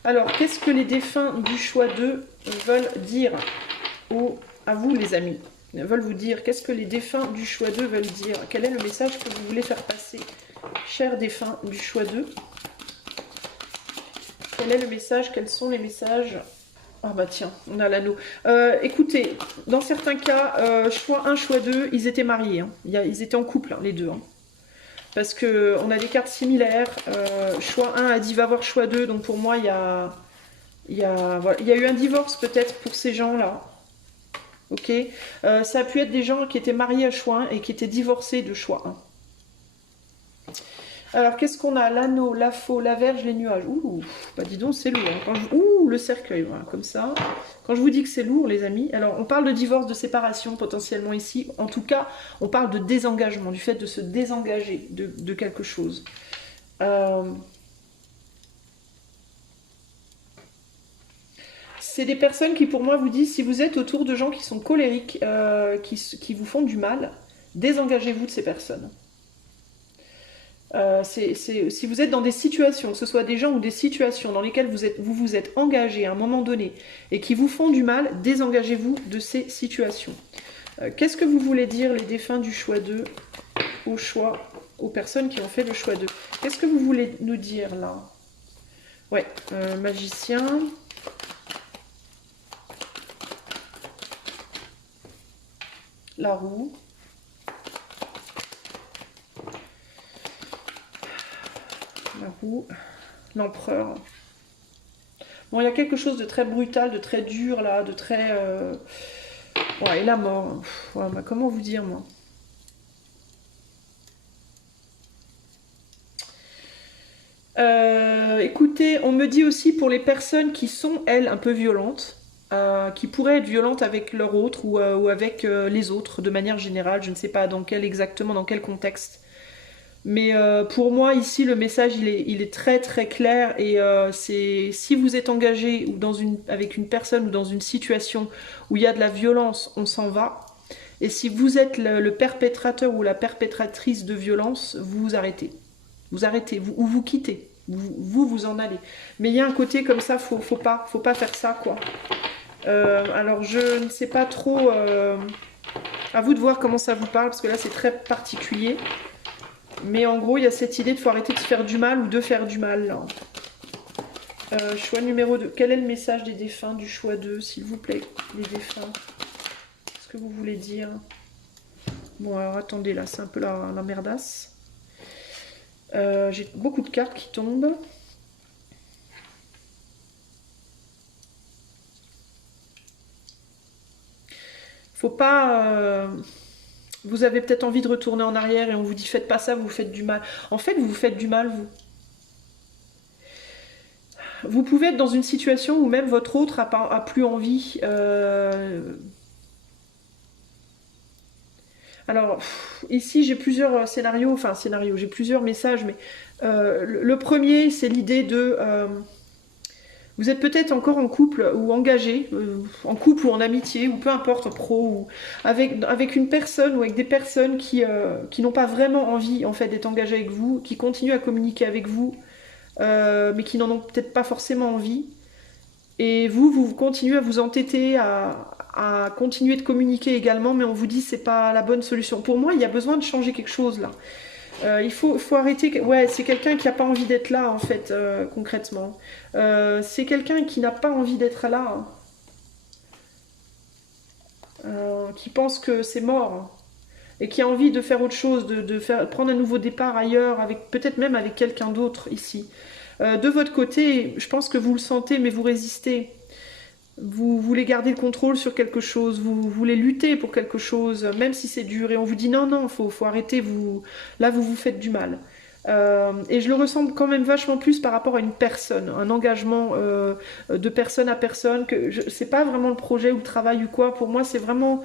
Alors, qu'est-ce que les défunts du choix 2 veulent dire à vous, les amis? Veulent vous dire, qu'est-ce que les défunts du choix 2 veulent dire? Quel est le message que vous voulez faire passer, chers défunts du choix 2? Quel est le message? Quels sont les messages? Ah bah tiens, on a l'anneau. Écoutez, dans certains cas, choix 1, choix 2, ils étaient mariés. Hein. Ils étaient en couple, hein, les deux. Hein. Parce qu'on a des cartes similaires. Choix 1 a dit va voir choix 2. Donc pour moi, voilà, il y a eu un divorce peut-être pour ces gens-là. Ok, ça a pu être des gens qui étaient mariés à choix 1 et qui étaient divorcés de choix 1. Alors, qu'est-ce qu'on a? L'anneau, la faux, la verge, les nuages. Ouh, bah dis donc, c'est lourd. Ouh, le cercueil, voilà, comme ça. Quand je vous dis que c'est lourd, les amis, alors on parle de divorce, de séparation potentiellement ici. En tout cas, on parle de désengagement, du fait de se désengager de quelque chose. C'est des personnes qui, pour moi, vous disent, si vous êtes autour de gens qui sont colériques, qui vous font du mal, désengagez-vous de ces personnes. Si vous êtes dans des situations, que ce soit des gens ou des situations dans lesquelles vous vous êtes engagé à un moment donné et qui vous font du mal, désengagez-vous de ces situations. Qu'est-ce que vous voulez dire, les défunts du choix 2, aux personnes qui ont fait le choix 2? Qu'est-ce que vous voulez nous dire là? Ouais, magicien. La roue. La roue. L'empereur. Bon, il y a quelque chose de très brutal, de très dur là, de très... Ouais, et la mort. Ouais, bah, comment vous dire, moi? Écoutez, on me dit aussi pour les personnes qui sont, elles, un peu violentes, qui pourraient être violentes avec leur autre ou avec les autres, de manière générale, je ne sais pas exactement dans quel contexte. Mais pour moi, ici, le message, il est très très clair et c'est si vous êtes engagé ou avec une personne ou dans une situation où il y a de la violence, on s'en va. Et si vous êtes le perpétrateur ou la perpétratrice de violence, vous arrêtez. Vous arrêtez, ou vous quittez. Vous en allez. Mais il y a un côté comme ça, faut pas faire ça, quoi. Alors, je ne sais pas trop... à vous de voir comment ça vous parle, parce que là, c'est très particulier. Mais en gros, il y a cette idée de faut arrêter de se faire du mal ou de faire du mal, là. Choix numéro 2. Quel est le message des défunts du choix 2, s'il vous plaît, les défunts? Qu'est-ce que vous voulez dire? Bon, alors attendez, là, c'est un peu la merdasse. J'ai beaucoup de cartes qui tombent. Faut pas... vous avez peut-être envie de retourner en arrière et on vous dit faites pas ça, vous vous faites du mal. En fait, vous vous faites du mal, vous. Vous pouvez être dans une situation où même votre autre a plus envie. Alors, ici, j'ai plusieurs scénarios, j'ai plusieurs messages, mais le premier, c'est l'idée de... vous êtes peut-être encore en couple ou engagé, en couple ou en amitié, ou peu importe, en pro, ou avec une personne ou avec des personnes qui n'ont pas vraiment envie, en fait, d'être engagées avec vous, qui continuent à communiquer avec vous, mais qui n'en ont peut-être pas forcément envie. Et vous continuez à vous entêter, à continuer de communiquer également, mais on vous dit c'est pas la bonne solution. Pour moi, il y a besoin de changer quelque chose là. Il faut arrêter. Ouais, c'est quelqu'un qui n'a pas envie d'être là en fait, concrètement. C'est quelqu'un qui n'a pas envie d'être là, qui pense que c'est mort et qui a envie de faire autre chose, prendre un nouveau départ ailleurs, peut-être même avec quelqu'un d'autre ici. De votre côté, je pense que vous le sentez, mais vous résistez. Vous voulez garder le contrôle sur quelque chose, vous voulez lutter pour quelque chose, même si c'est dur. Et on vous dit non, faut arrêter, là vous vous faites du mal. Et je le ressens quand même vachement plus par rapport à une personne, un engagement de personne à personne. C'est pas vraiment le projet ou le travail ou quoi. Pour moi, c'est vraiment...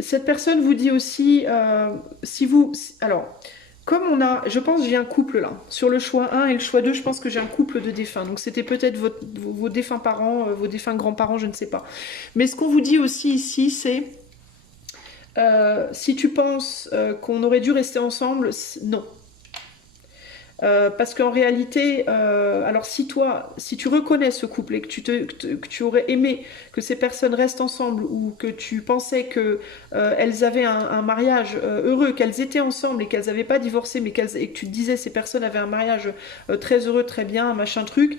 cette personne vous dit aussi, alors... Comme je pense que j'ai un couple là, sur le choix 1 et le choix 2, je pense que j'ai un couple de défunts. Donc c'était peut-être vos défunts parents, vos défunts grands-parents, je ne sais pas. Mais ce qu'on vous dit aussi ici, c'est si tu penses qu'on aurait dû rester ensemble, non. Parce qu'en réalité, alors si tu reconnais ce couple et que tu aurais aimé que ces personnes restent ensemble ou que tu pensais que elles avaient un mariage heureux, qu'elles étaient ensemble et qu'elles n'avaient pas divorcé, mais et que tu te disais ces personnes avaient un mariage très heureux, très bien, machin truc,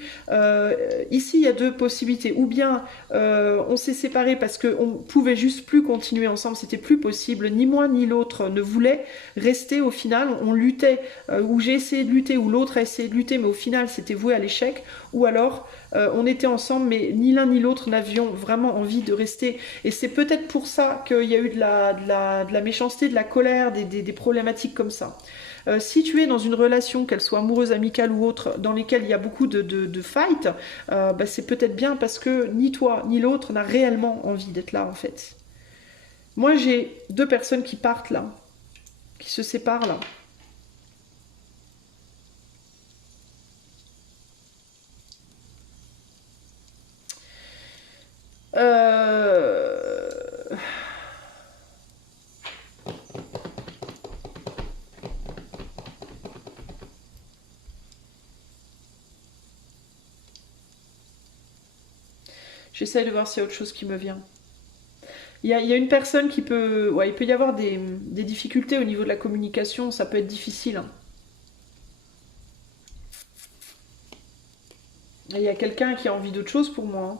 ici il y a deux possibilités. Ou bien on s'est séparés parce qu'on pouvait juste plus continuer ensemble, c'était plus possible, ni moi ni l'autre ne voulait rester au final, on luttait, ou j'ai essayé de lutter lutter, ou l'autre a essayé de lutter, mais au final c'était voué à l'échec, ou alors on était ensemble, mais ni l'un ni l'autre n'avions vraiment envie de rester. Et c'est peut-être pour ça qu'il y a eu de la méchanceté, de la colère, des problématiques comme ça. Si tu es dans une relation, qu'elle soit amoureuse, amicale ou autre, dans lesquelles il y a beaucoup de fight, bah, c'est peut-être bien parce que ni toi ni l'autre n'a réellement envie d'être là en fait. Moi j'ai deux personnes qui partent là, qui se séparent là. Euh... J'essaye de voir s'il y a autre chose qui me vient. Il y a une personne qui peut... Ouais, il peut y avoir des difficultés au niveau de la communication, ça peut être difficile. Hein. Et il y a quelqu'un qui a envie d'autre chose pour moi. Hein.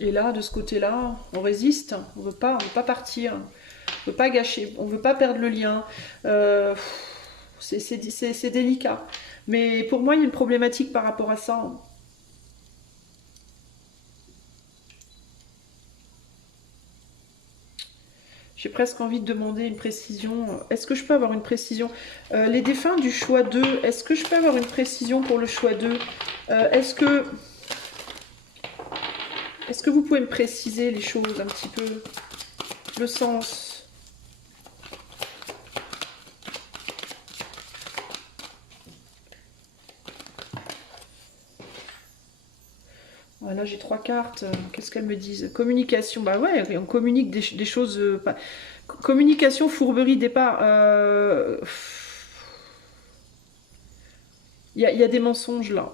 Et là, de ce côté-là, on résiste, on veut pas partir, on veut pas gâcher, on veut pas perdre le lien. C'est délicat. Mais pour moi, il y a une problématique par rapport à ça. J'ai presque envie de demander une précision. Est-ce que je peux avoir une précision? Les défunts du choix 2, est-ce que je peux avoir une précision pour le choix 2? Est-ce que vous pouvez me préciser les choses un petit peu? Le sens? Voilà, j'ai 3 cartes. Qu'est-ce qu'elles me disent? Communication. Bah ouais, on communique des choses... Communication, fourberie, départ. Il y a des mensonges là.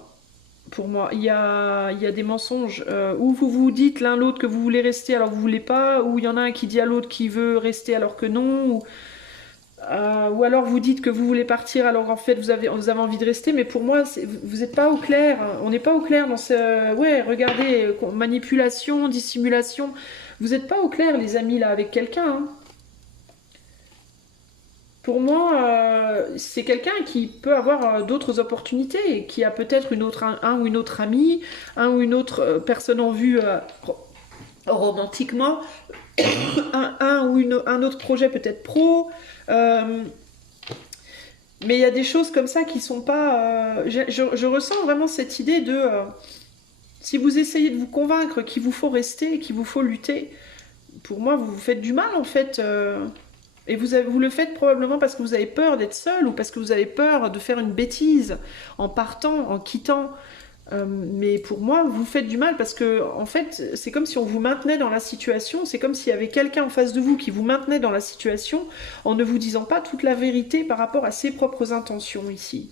Pour moi, il y a des mensonges où vous vous dites l'un l'autre que vous voulez rester alors que vous voulez pas, ou il y en a un qui dit à l'autre qu'il veut rester alors que non, ou alors vous dites que vous voulez partir alors qu'en fait vous avez envie de rester, mais pour moi vous n'êtes pas au clair, on n'est pas au clair dans ce... Ouais, regardez, manipulation, dissimulation, vous n'êtes pas au clair les amis là avec quelqu'un, hein. Pour moi, c'est quelqu'un qui peut avoir d'autres opportunités, qui a peut-être un ou une autre amie, un ou une autre personne en vue romantiquement, un autre projet peut-être pro. Mais il y a des choses comme ça qui sont pas... je ressens vraiment cette idée de... si vous essayez de vous convaincre qu'il vous faut rester, qu'il vous faut lutter, pour moi, vous vous faites du mal en fait. Et vous le faites probablement parce que vous avez peur d'être seul ou parce que vous avez peur de faire une bêtise en partant, en quittant. Mais pour moi, vous faites du mal parce que, en fait, c'est comme si on vous maintenait dans la situation, c'est comme s'il y avait quelqu'un en face de vous qui vous maintenait dans la situation en ne vous disant pas toute la vérité par rapport à ses propres intentions ici.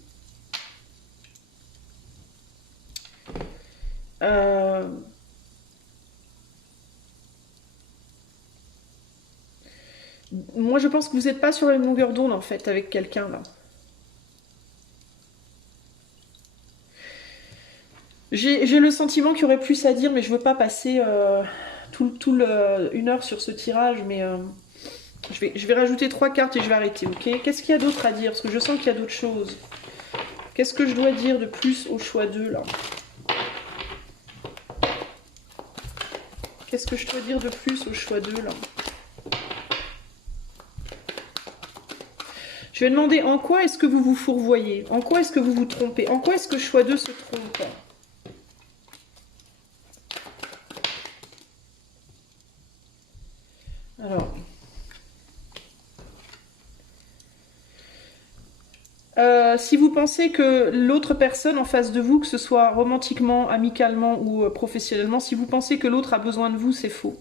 Moi, je pense que vous n'êtes pas sur la même longueur d'onde, en fait, avec quelqu'un, là. J'ai le sentiment qu'il y aurait plus à dire, mais je veux pas passer une heure sur ce tirage, mais je vais rajouter 3 cartes et je vais arrêter, ok? Qu'est-ce qu'il y a d'autre à dire? Parce que je sens qu'il y a d'autres choses. Qu'est-ce que je dois dire de plus au choix 2, là? Qu'est-ce que je dois dire de plus au choix 2, là? Je vais demander en quoi est-ce que vous vous fourvoyez? En quoi est-ce que vous vous trompez? En quoi est-ce que choix 2 se trompe? Alors... si vous pensez que l'autre personne en face de vous, que ce soit romantiquement, amicalement ou professionnellement, si vous pensez que l'autre a besoin de vous, c'est faux.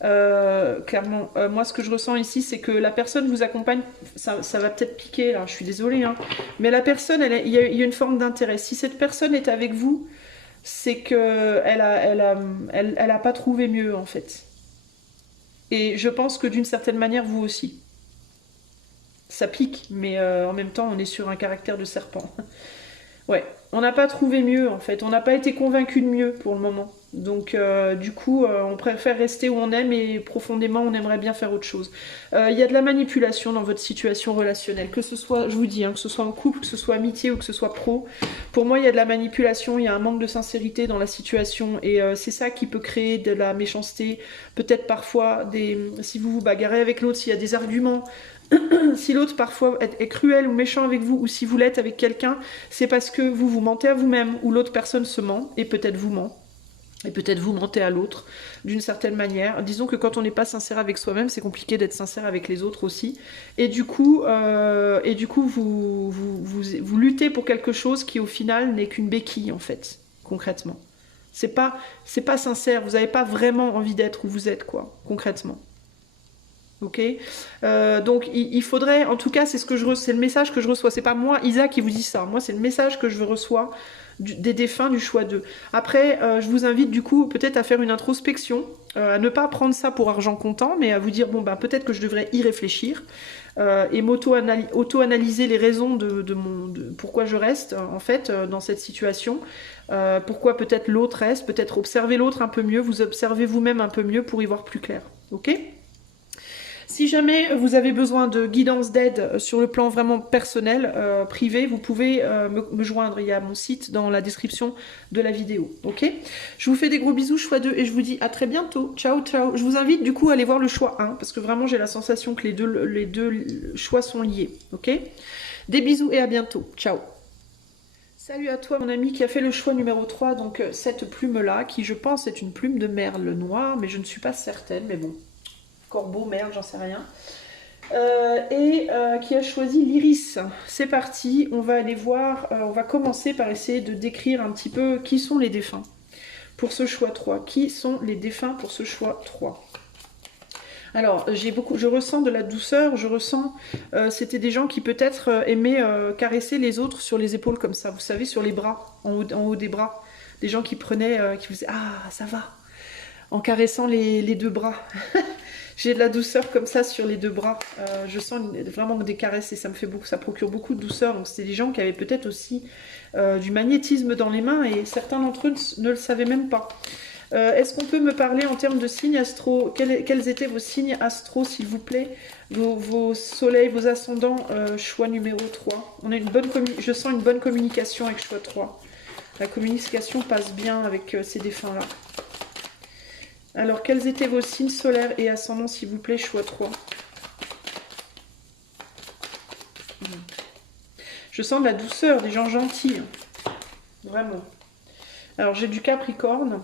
Clairement, moi ce que je ressens ici, c'est que la personne vous accompagne, ça va peut-être piquer, là, je suis désolée, hein, mais la personne, il y a une forme d'intérêt. Si cette personne est avec vous, c'est que elle a pas trouvé mieux, en fait. Et je pense que d'une certaine manière, vous aussi. Ça pique, mais en même temps, on est sur un caractère de serpent. Ouais, on n'a pas trouvé mieux en fait, on n'a pas été convaincu de mieux pour le moment. Donc du coup, on préfère rester où on est, mais profondément, on aimerait bien faire autre chose. Il y a de la manipulation dans votre situation relationnelle, que ce soit, je vous dis, hein, que ce soit en couple, que ce soit amitié ou que ce soit pro. Pour moi, il y a de la manipulation, il y a un manque de sincérité dans la situation, et c'est ça qui peut créer de la méchanceté. Peut-être parfois, si vous vous bagarrez avec l'autre, s'il y a des arguments, si l'autre parfois est cruel ou méchant avec vous, ou si vous l'êtes avec quelqu'un, c'est parce que vous vous mentez à vous-même, ou l'autre personne se ment, et peut-être vous ment. Et peut-être vous mentez à l'autre d'une certaine manière. Disons que quand on n'est pas sincère avec soi-même, c'est compliqué d'être sincère avec les autres aussi. Et du coup, vous luttez pour quelque chose qui au final n'est qu'une béquille en fait, concrètement. C'est pas sincère, vous n'avez pas vraiment envie d'être où vous êtes, quoi, concrètement. Ok, donc il faudrait, en tout cas, c'est le message que je reçois. C'est pas moi, Isa, qui vous dit ça. Moi, c'est le message que je reçois des défunts du choix 2. Après, je vous invite du coup peut-être à faire une introspection, à ne pas prendre ça pour argent comptant, mais à vous dire bon ben peut-être que je devrais y réfléchir et auto-analyser les raisons de pourquoi je reste en fait dans cette situation. Pourquoi peut-être l'autre reste, peut-être observer l'autre un peu mieux, vous observez vous-même un peu mieux pour y voir plus clair. Ok ? Si jamais vous avez besoin de guidance, d'aide sur le plan vraiment personnel, privé, vous pouvez me joindre. Il y a mon site dans la description de la vidéo. Ok ? Je vous fais des gros bisous, choix 2, et je vous dis à très bientôt. Ciao, ciao. Je vous invite du coup à aller voir le choix 1, parce que vraiment j'ai la sensation que les deux choix sont liés. Ok ? Des bisous et à bientôt. Ciao. Salut à toi mon ami qui a fait le choix numéro 3, donc cette plume-là, qui je pense est une plume de merle noire, mais je ne suis pas certaine, mais bon. Corbeau, merde, j'en sais rien. Qui a choisi l'iris. C'est parti, on va aller voir, on va commencer par essayer de décrire un petit peu qui sont les défunts pour ce choix 3. Qui sont les défunts pour ce choix 3 ? Alors, je ressens de la douceur, je ressens, c'était des gens qui peut-être aimaient caresser les autres sur les épaules comme ça, vous savez, sur les bras, en haut des bras. Des gens qui prenaient, qui vous disaient « Ah, ça va !» en caressant les deux bras. J'ai de la douceur comme ça sur les deux bras. Je sens vraiment des caresses et ça procure beaucoup de douceur. Donc c'était des gens qui avaient peut-être aussi du magnétisme dans les mains et certains d'entre eux ne le savaient même pas. Est-ce qu'on peut me parler en termes de signes astro? Quels étaient vos signes astro, s'il vous plaît? Vos soleils, vos ascendants, choix numéro 3. Je sens une bonne communication avec choix 3. La communication passe bien avec ces défunts-là. Alors, quels étaient vos signes solaires et ascendants, s'il vous plaît, choix 3. Je sens de la douceur, des gens gentils. Vraiment. Alors, j'ai du Capricorne.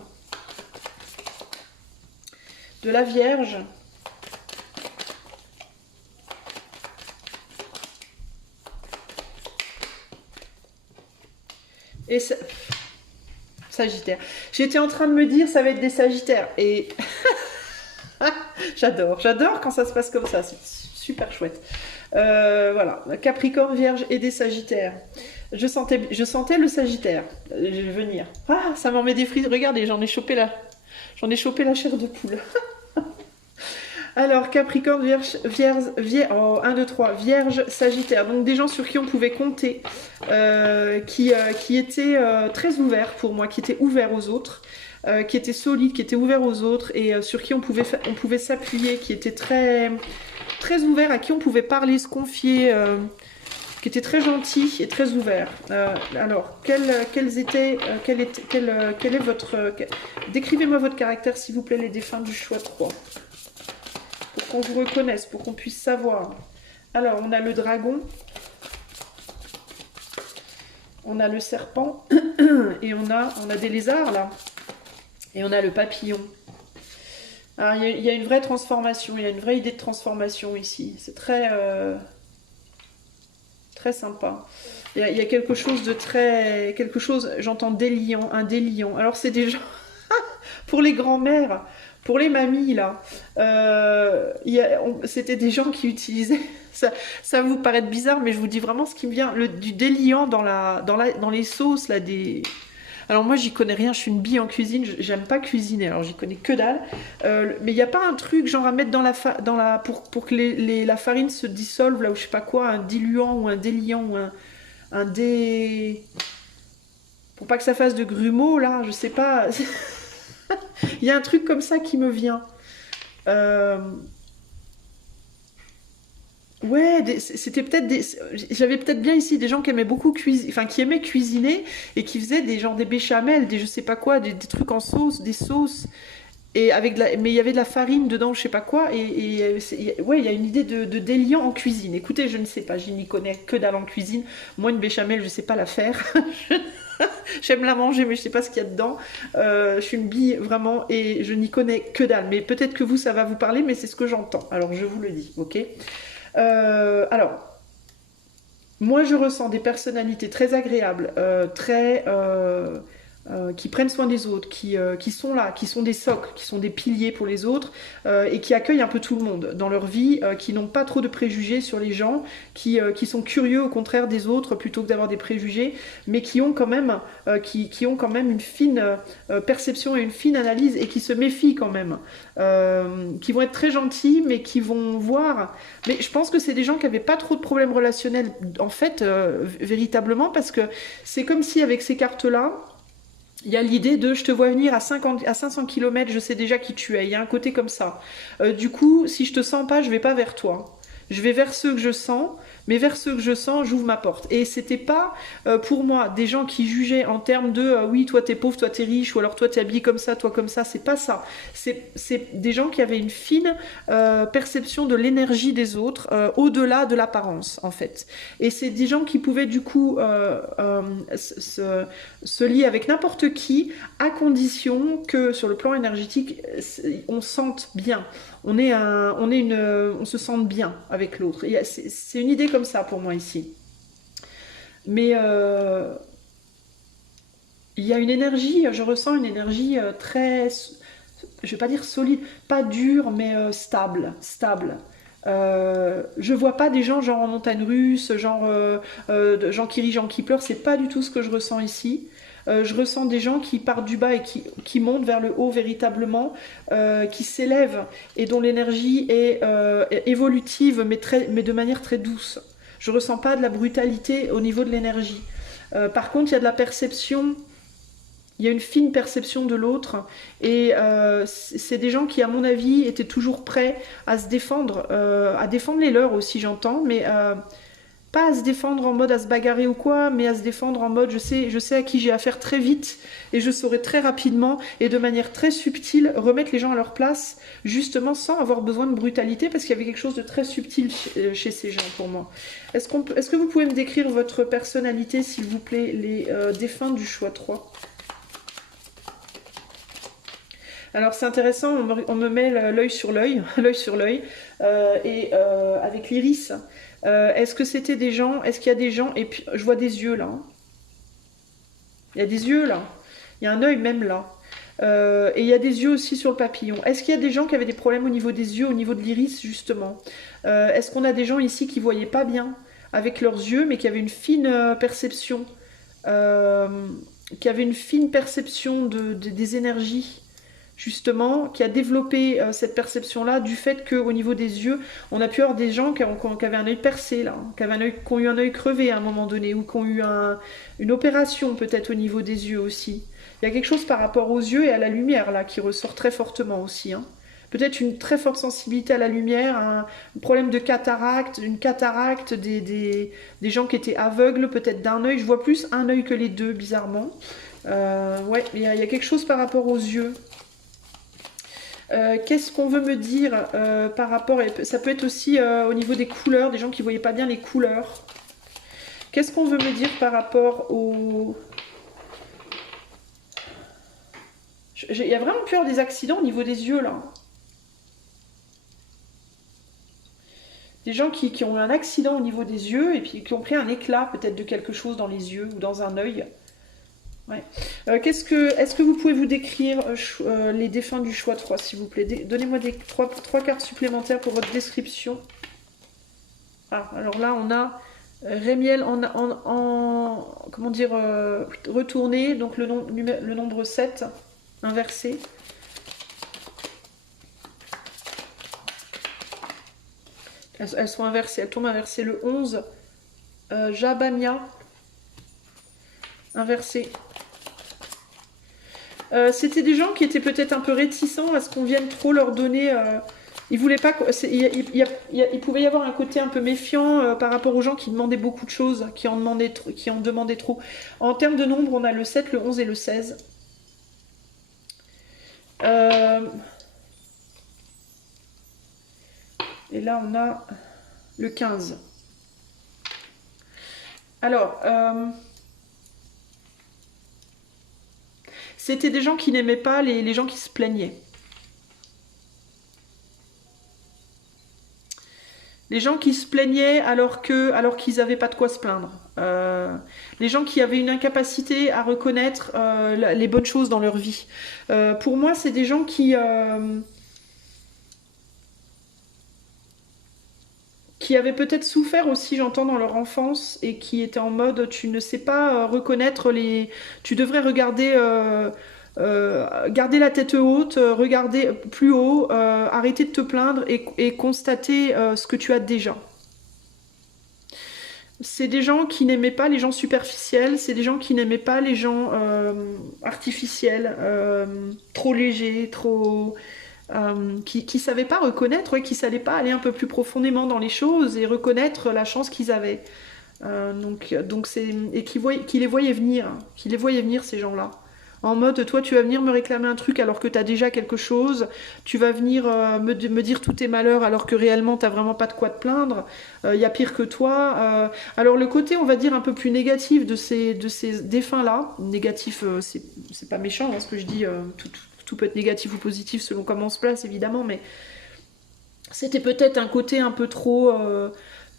De la Vierge. Et ça... Sagittaire. J'étais en train de me dire, ça va être des Sagittaires. Et j'adore quand ça se passe comme ça. C'est super chouette. Voilà. Capricorne, Vierge et des Sagittaires. Je sentais le Sagittaire venir. Ah, ça m'en met des frites. Regardez, j'en ai chopé la chair de poule. Alors, Capricorne, Vierge, oh, 1, 2, 3, Vierge, Sagittaire. Donc, des gens sur qui on pouvait compter, qui étaient très ouverts pour moi, qui étaient ouverts aux autres, qui étaient solides, qui étaient ouverts aux autres et sur qui on pouvait s'appuyer, qui étaient très, très ouverts, à qui on pouvait parler, se confier, qui étaient très gentils et très ouverts. Alors, quel est votre... Décrivez-moi votre caractère, s'il vous plaît, les défunts du choix 3. Pour qu'on vous reconnaisse, pour qu'on puisse savoir. Alors, on a le dragon. On a le serpent. Et on a des lézards, là. Et on a le papillon. Alors, il y a une vraie transformation. Il y a une vraie idée de transformation ici. C'est très... très sympa. Il y a quelque chose de très... j'entends déliant, un déliant. Alors, c'est des gens... pour les grands-mères... Pour les mamies, là, c'était des gens qui utilisaient... Ça va vous paraître bizarre, mais je vous dis vraiment ce qui me vient. Du déliant dans les sauces, là, des... Alors moi, j'y connais rien, je suis une bille en cuisine, j'aime pas cuisiner, alors j'y connais que dalle. Mais il n'y a pas un truc genre à mettre pour que la farine se dissolve, là, ou je sais pas quoi, un diluant ou un déliant, ou un Pour pas que ça fasse de grumeaux, là, je sais pas. Il y a un truc comme ça qui me vient. Ouais, c'était peut-être des... J'avais peut-être bien ici des gens qui aimaient beaucoup cuisiner, enfin qui aimaient cuisiner et qui faisaient des genres des béchamels, des je sais pas quoi, des trucs en sauce, des sauces. Et avec de la... Mais il y avait de la farine dedans, je sais pas quoi. Ouais, il y a une idée de déliant en cuisine. Écoutez, je ne sais pas, je n'y connais que dalle en cuisine. Moi, une béchamel, je sais pas la faire. J'aime la manger, mais je sais pas ce qu'il y a dedans. Je suis une bille, vraiment, et je n'y connais que dalle. Mais peut-être que vous, ça va vous parler, mais c'est ce que j'entends. Alors, je vous le dis, ok? Alors, moi, je ressens des personnalités très agréables, qui prennent soin des autres, qui sont là, qui sont des socles, qui sont des piliers pour les autres, et qui accueillent un peu tout le monde dans leur vie, qui n'ont pas trop de préjugés sur les gens, qui sont curieux au contraire des autres plutôt que d'avoir des préjugés, mais qui ont quand même, une fine perception et une fine analyse et qui se méfient quand même, qui vont être très gentils, mais qui vont voir. Mais je pense que c'est des gens qui n'avaient pas trop de problèmes relationnels, en fait, véritablement, parce que c'est comme si avec ces cartes-là, il y a l'idée de je te vois venir à 500 km, je sais déjà qui tu es. Il y a un côté comme ça. Du coup, si je te sens pas, je vais pas vers toi. Je vais vers ceux que je sens, mais vers ceux que je sens, j'ouvre ma porte. Et c'était pas pour moi des gens qui jugeaient en termes de oui, toi t'es pauvre, toi t'es riche, ou alors toi t'es habillé comme ça, toi comme ça. C'est pas ça. C'est des gens qui avaient une fine perception de l'énergie des autres, au-delà de l'apparence en fait. Et c'est des gens qui pouvaient du coup se lier avec n'importe qui, à condition que sur le plan énergétique, on sente bien. On se sente bien avec l'autre. C'est une idée comme ça pour moi ici. Mais il y a une énergie, je ressens une énergie très, je vais pas dire solide, pas dure, mais stable. Je vois pas des gens genre en montagne russe, genre gens qui rient, gens qui pleurent, c'est pas du tout ce que je ressens ici. Je ressens des gens qui partent du bas et qui montent vers le haut véritablement, qui s'élèvent et dont l'énergie est évolutive mais de manière très douce. Je ressens pas de la brutalité au niveau de l'énergie. Par contre, il y a de la perception, il y a une fine perception de l'autre et c'est des gens qui, à mon avis, étaient toujours prêts à se défendre, à défendre les leurs aussi, j'entends, mais pas à se défendre en mode à se bagarrer ou quoi, mais à se défendre en mode je sais à qui j'ai affaire très vite et je saurai très rapidement et de manière très subtile remettre les gens à leur place, justement sans avoir besoin de brutalité, parce qu'il y avait quelque chose de très subtil chez ces gens pour moi. Est-ce que vous pouvez me décrire votre personnalité, s'il vous plaît, les défunts du choix 3? Alors c'est intéressant, on me met l'œil sur l'œil, l'œil sur l'œil, avec l'iris. Est-ce que c'était des gens, est-ce qu'il y a des gens, et puis je vois des yeux là. Il y a des yeux là. Il y a un œil même là. Et il y a des yeux aussi sur le papillon. Est-ce qu'il y a des gens qui avaient des problèmes au niveau des yeux, au niveau de l'iris justement? Est-ce qu'on a des gens ici qui voyaient pas bien avec leurs yeux, mais qui avaient une fine perception, qui avaient une fine perception des énergies, justement, qui a développé cette perception-là du fait qu'au niveau des yeux, on a pu avoir des gens qui avaient un œil percé, là, qui ont eu un œil crevé à un moment donné, ou qui ont eu une opération peut-être au niveau des yeux aussi. Il y a quelque chose par rapport aux yeux et à la lumière, là, qui ressort très fortement aussi, hein. Peut-être une très forte sensibilité à la lumière, un problème de cataracte, une cataracte, des gens qui étaient aveugles, peut-être d'un œil. Je vois plus un œil que les deux, bizarrement. Ouais, il y a quelque chose par rapport aux yeux. Qu'est-ce qu'on veut me dire par rapport... Ça peut être aussi au niveau des couleurs, des gens qui ne voyaient pas bien les couleurs. Qu'est-ce qu'on veut me dire par rapport au... Il y a vraiment peur des accidents au niveau des yeux, là. Des gens qui ont eu un accident au niveau des yeux et puis qui ont pris un éclat peut-être de quelque chose dans les yeux ou dans un œil. Ouais. Est-ce que vous pouvez vous décrire les défunts du choix 3, s'il vous plaît? Donnez-moi trois cartes supplémentaires pour votre description. Ah, alors là, on a Rémiel comment dire, retourné, donc le nombre 7, inversé. Elles sont inversées, elles tombent inversées. Le 11, Jabamia, inversé. C'était des gens qui étaient peut-être un peu réticents à ce qu'on vienne trop leur donner. Ils voulaient pas. Il pouvait y avoir un côté un peu méfiant par rapport aux gens qui demandaient beaucoup de choses, qui en demandaient trop. En termes de nombre, on a le 7, le 11 et le 16. Et là, on a le 15. Alors, c'était des gens qui n'aimaient pas les gens qui se plaignaient. Les gens qui se plaignaient alors qu'ils n'avaient pas de quoi se plaindre. Les gens qui avaient une incapacité à reconnaître les bonnes choses dans leur vie. Pour moi, c'est des gens qui avaient peut-être souffert aussi, j'entends, dans leur enfance, et qui étaient en mode, tu ne sais pas reconnaître les... Tu devrais regarder... garder la tête haute, regarder plus haut, arrêter de te plaindre et constater ce que tu as déjà. C'est des gens qui n'aimaient pas les gens superficiels, c'est des gens qui n'aimaient pas les gens artificiels, trop légers, trop... qui ne savaient pas reconnaître, qui ne savaient pas aller un peu plus profondément dans les choses et reconnaître la chance qu'ils avaient. Et qui les voyaient venir, ces gens-là. En mode, toi, tu vas venir me réclamer un truc alors que tu as déjà quelque chose. Tu vas venir me dire tous tes malheurs alors que réellement, tu n'as vraiment pas de quoi te plaindre. Il y a pire que toi. Alors, le côté, on va dire, un peu plus négatif de ces défunts-là. Négatif, c'est pas méchant, hein, ce que je dis. Tout peut être négatif ou positif selon comment on se place, évidemment. Mais c'était peut-être un côté un peu trop...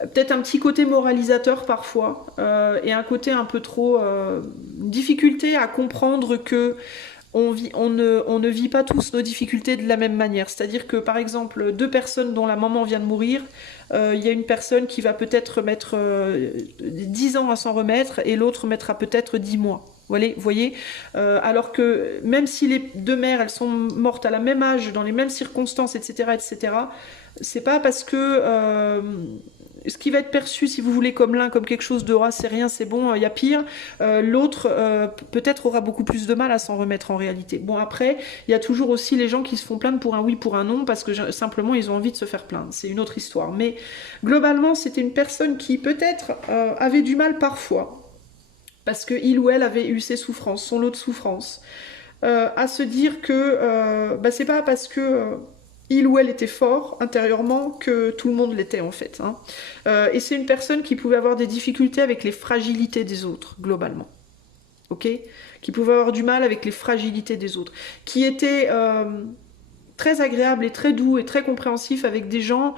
peut-être un petit côté moralisateur parfois, et un côté un peu trop difficulté à comprendre que on ne vit pas tous nos difficultés de la même manière. C'est-à-dire que par exemple, deux personnes dont la maman vient de mourir, il y a une personne qui va peut-être mettre 10 ans à s'en remettre et l'autre mettra peut-être 10 mois. Vous voyez, alors que même si les deux mères elles sont mortes à la même âge, dans les mêmes circonstances, etc., c'est pas parce que ce qui va être perçu, si vous voulez, comme l'un, comme quelque chose de c'est rien, c'est bon, il y a pire, l'autre peut-être aura beaucoup plus de mal à s'en remettre en réalité. Bon, après, il y a toujours aussi les gens qui se font plaindre pour un oui, pour un non, parce que simplement ils ont envie de se faire plaindre. C'est une autre histoire. Mais globalement, c'était une personne qui peut-être avait du mal parfois, parce qu'il ou elle avait eu ses souffrances, son lot de souffrances, à se dire que c'est pas parce que il ou elle était fort intérieurement que tout le monde l'était en fait. Hein. Et c'est une personne qui pouvait avoir des difficultés avec les fragilités des autres, globalement. Ok ? Qui pouvait avoir du mal avec les fragilités des autres. Qui était très agréable et très doux et très compréhensif avec des gens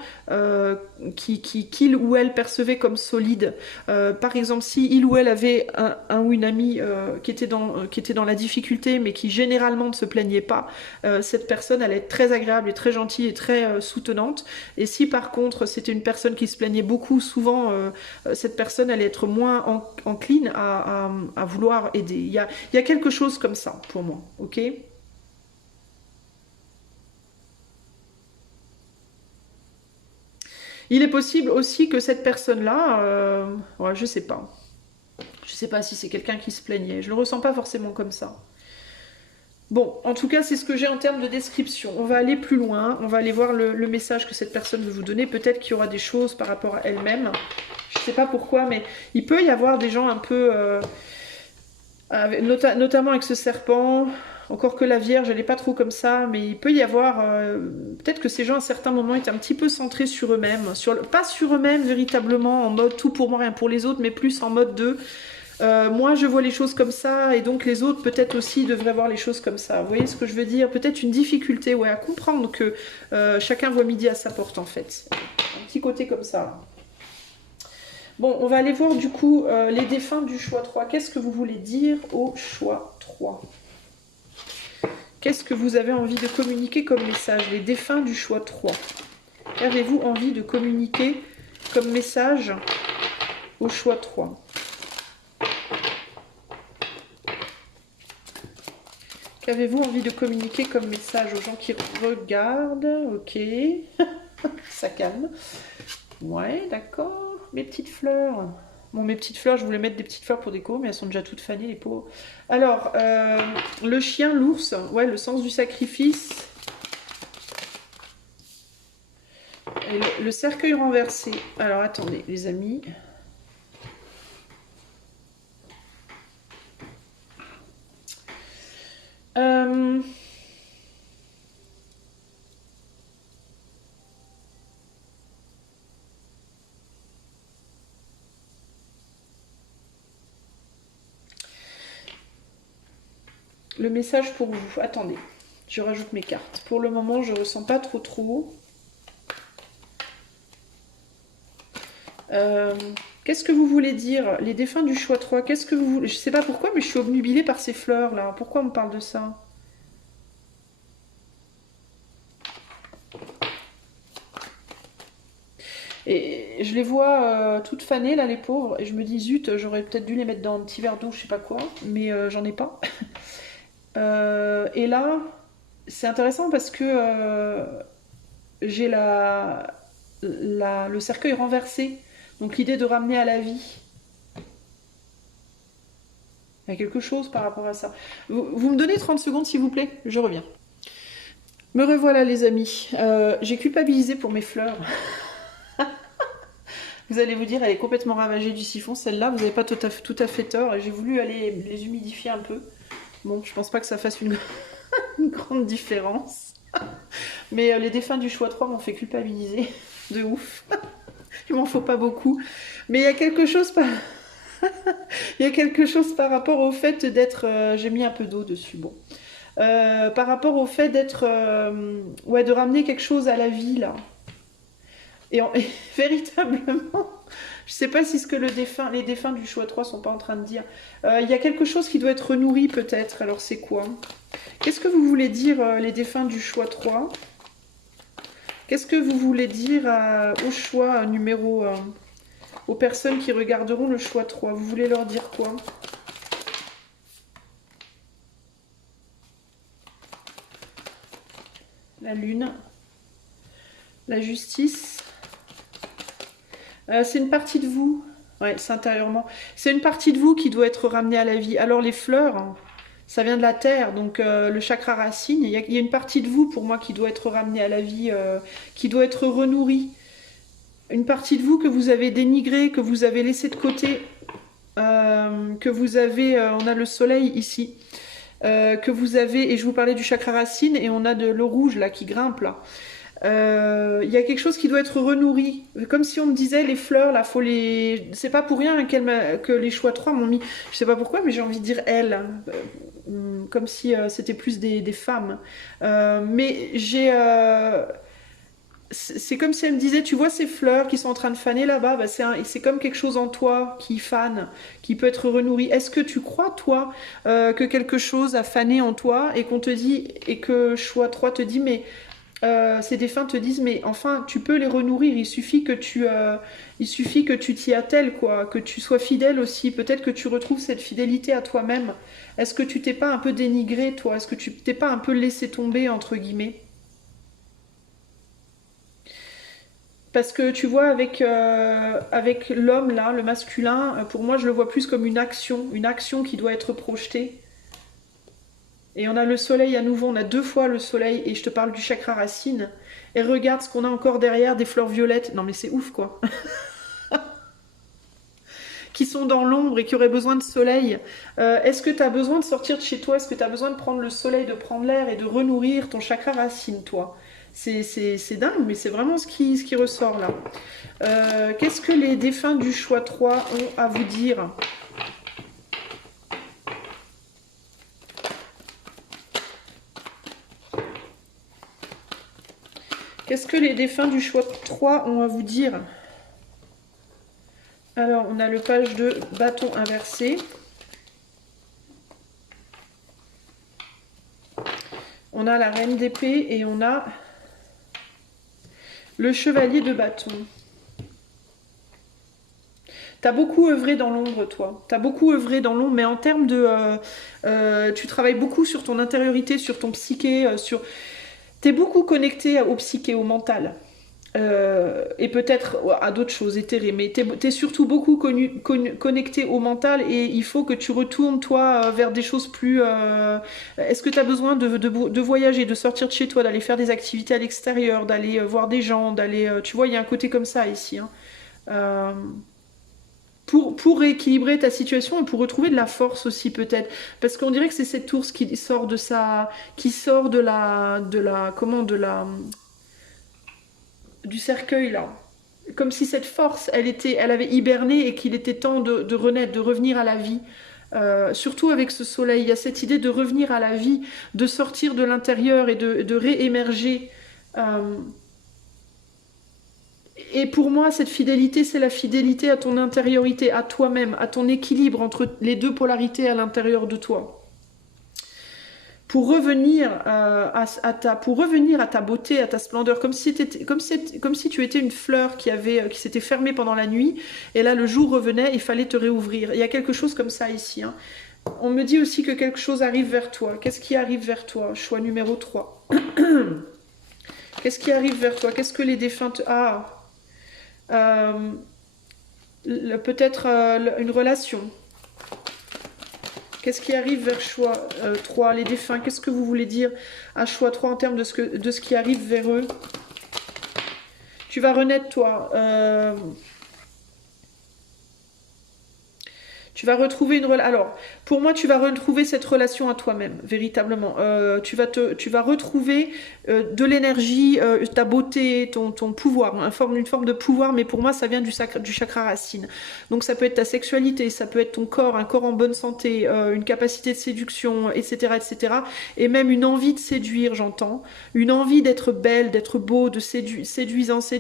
qu'il ou elle percevait comme solides. Par exemple, si il ou elle avait un ou une amie qui était dans la difficulté mais qui généralement ne se plaignait pas, cette personne allait être très agréable et très gentille et très soutenante. Et si par contre c'était une personne qui se plaignait beaucoup, souvent cette personne allait être moins encline à vouloir aider. Il y a quelque chose comme ça pour moi, ok ? Il est possible aussi que cette personne-là, je sais pas. Je sais pas si c'est quelqu'un qui se plaignait. Je le ressens pas forcément comme ça. Bon, en tout cas, c'est ce que j'ai en termes de description. On va aller plus loin. On va aller voir le message que cette personne veut vous donner. Peut-être qu'il y aura des choses par rapport à elle-même. Je sais pas pourquoi, mais il peut y avoir des gens un peu... notamment avec ce serpent... Encore que la Vierge, elle n'est pas trop comme ça, mais il peut y avoir... peut-être que ces gens, à certains moments, étaient un petit peu centrés sur eux-mêmes. Pas sur eux-mêmes, véritablement, en mode tout pour moi, rien pour les autres, mais plus en mode de... moi, je vois les choses comme ça, et donc les autres, peut-être aussi, devraient voir les choses comme ça. Vous voyez ce que je veux dire ? Peut-être une difficulté, à comprendre que chacun voit midi à sa porte, en fait. Un petit côté comme ça. Bon, on va aller voir, du coup, les défunts du choix 3. Qu'est-ce que vous voulez dire au choix 3 ? Qu'est-ce que vous avez envie de communiquer comme message? Les défunts du choix 3. Qu'avez-vous envie de communiquer comme message au choix 3? Qu'avez-vous envie de communiquer comme message aux gens qui regardent? Ok. Ça calme. Ouais, d'accord. Mes petites fleurs. Bon, mes petites fleurs, je voulais mettre des petites fleurs pour déco, mais elles sont déjà toutes fanées, les pauvres. Alors, le chien, l'ours, ouais, le sens du sacrifice. Et le cercueil renversé. Alors, attendez, les amis. Le message pour vous. Attendez, je rajoute mes cartes. Pour le moment, je ne ressens pas trop. Qu'est-ce que vous voulez dire? Les défunts du choix 3, qu'est-ce que vous voulez? Je sais pas pourquoi, mais je suis obnubilée par ces fleurs là. Pourquoi on me parle de ça? Et je les vois toutes fanées là, les pauvres, et je me dis zut, j'aurais peut-être dû les mettre dans un petit verre d'eau, je sais pas quoi, mais j'en ai pas. Et là, c'est intéressant parce que j'ai le cercueil renversé. Donc l'idée de ramener à la vie. Il y a quelque chose par rapport à ça. Vous me donnez 30 secondes s'il vous plaît, je reviens. Me revoilà les amis. J'ai culpabilisé pour mes fleurs. Vous allez vous dire, elle est complètement ravagée du siphon, celle-là. Vous n'avez pas tout à fait tort. J'ai voulu aller les humidifier un peu. Bon, je pense pas que ça fasse une grande différence. Mais les défunts du choix 3 m'ont fait culpabiliser. De ouf. Il m'en faut pas beaucoup. Mais il y a quelque chose par... il y a quelque chose par rapport au fait d'être... j'ai mis un peu d'eau dessus, bon. Par rapport au fait d'être... ouais, de ramener quelque chose à la vie, là. Et véritablement... Je sais pas si ce que les défunts du choix 3 sont pas en train de dire. Il y a quelque chose qui doit être nourri, peut-être. Alors, c'est quoi? Qu'est-ce que vous voulez dire, les défunts du choix 3? Qu'est-ce que vous voulez dire au choix numéro... aux personnes qui regarderont le choix 3, vous voulez leur dire quoi? La lune. La justice. C'est une partie de vous. Ouais, c'est intérieurement. C'est une partie de vous qui doit être ramenée à la vie. Alors les fleurs, hein, ça vient de la terre, donc le chakra racine. Il y a une partie de vous, pour moi, qui doit être ramenée à la vie, qui doit être renourrie. Une partie de vous que vous avez dénigrée, que vous avez laissée de côté, que vous avez... on a le soleil ici. Que vous avez... Et je vous parlais du chakra racine, et on a de l'eau rouge, là, qui grimpe, là. Il y a quelque chose qui doit être renourri. Comme si on me disait, les fleurs, là, faut les... C'est pas pour rien que les choix 3 m'ont mis... Je sais pas pourquoi, mais j'ai envie de dire elles. Comme si c'était plus des femmes. Mais j'ai... c'est comme si elle me disait, tu vois ces fleurs qui sont en train de faner là-bas, bah c'est comme quelque chose en toi qui fane, qui peut être renourri. Est-ce que tu crois, toi, que quelque chose a fané en toi et qu'on te dit, et que choix 3 te dit, mais ces défunts te disent, mais enfin, tu peux les renourrir, il suffit que tu t'y attelles, quoi, que tu sois fidèle aussi, peut-être que tu retrouves cette fidélité à toi-même. Est-ce que tu t'es pas un peu dénigré, toi? Est-ce que tu t'es pas un peu laissé tomber, entre guillemets? Parce que tu vois, avec l'homme, là, le masculin, pour moi, je le vois plus comme une action qui doit être projetée. Et on a le soleil à nouveau, on a 2 fois le soleil, et je te parle du chakra racine. Et regarde ce qu'on a encore derrière, des fleurs violettes. Non mais c'est ouf, quoi. Qui sont dans l'ombre et qui auraient besoin de soleil. Est-ce que tu as besoin de sortir de chez toi? Est-ce que tu as besoin de prendre le soleil, de prendre l'air et de renourrir ton chakra racine, toi? C'est dingue, mais c'est vraiment ce qui ressort là. Qu'est-ce que les défunts du choix 3 ont à vous dire? Qu'est-ce que les défunts du choix 3 ont à vous dire? Alors, on a le page de bâton inversé. On a la reine d'épée et on a le chevalier de bâton. T'as beaucoup œuvré dans l'ombre, toi. T'as beaucoup œuvré dans l'ombre, mais en termes de... tu travailles beaucoup sur ton intériorité, sur ton psyché, T'es beaucoup connecté au psyché, au mental. Et peut-être à d'autres choses éthérées, mais t'es surtout beaucoup connecté au mental et il faut que tu retournes toi vers des choses plus... Est-ce que tu as besoin de voyager, de sortir de chez toi, d'aller faire des activités à l'extérieur, d'aller voir des gens, d'aller... tu vois, il y a un côté comme ça ici. Hein. Euh, pour rééquilibrer ta situation et pour retrouver de la force aussi peut-être. Parce qu'on dirait que c'est cette ours qui sort de sa... qui sort comment, du cercueil là. Comme si cette force, elle avait hiberné et qu'il était temps de renaître, de revenir à la vie. Surtout avec ce soleil, il y a cette idée de revenir à la vie, de sortir de l'intérieur et de réémerger. Euh, et pour moi, cette fidélité, c'est la fidélité à ton intériorité, à toi-même, à ton équilibre entre les deux polarités à l'intérieur de toi. Pour revenir, pour revenir à ta beauté, à ta splendeur, comme si tu étais une fleur qui s'était fermée pendant la nuit, et là le jour revenait, il fallait te réouvrir. Il y a quelque chose comme ça ici. Hein. On me dit aussi que quelque chose arrive vers toi. Qu'est-ce qui arrive vers toi? Choix numéro 3. Qu'est-ce qui arrive vers toi? Qu'est-ce que les défunts te... Ah, peut-être une relation. Qu'est-ce qui arrive vers choix 3, les défunts? Qu'est-ce que vous voulez dire à choix 3 en termes de ce qui arrive vers eux? Tu vas renaître, toi. Tu vas retrouver une relation. Alors, pour moi, tu vas retrouver cette relation à toi-même, véritablement. Tu vas retrouver de l'énergie, ta beauté, ton pouvoir, une forme de pouvoir, mais pour moi, ça vient du chakra racine. Donc, ça peut être ta sexualité, ça peut être ton corps, un corps en bonne santé, une capacité de séduction, etc., etc. Et même une envie de séduire, j'entends. Une envie d'être belle, d'être beau, de séduisante.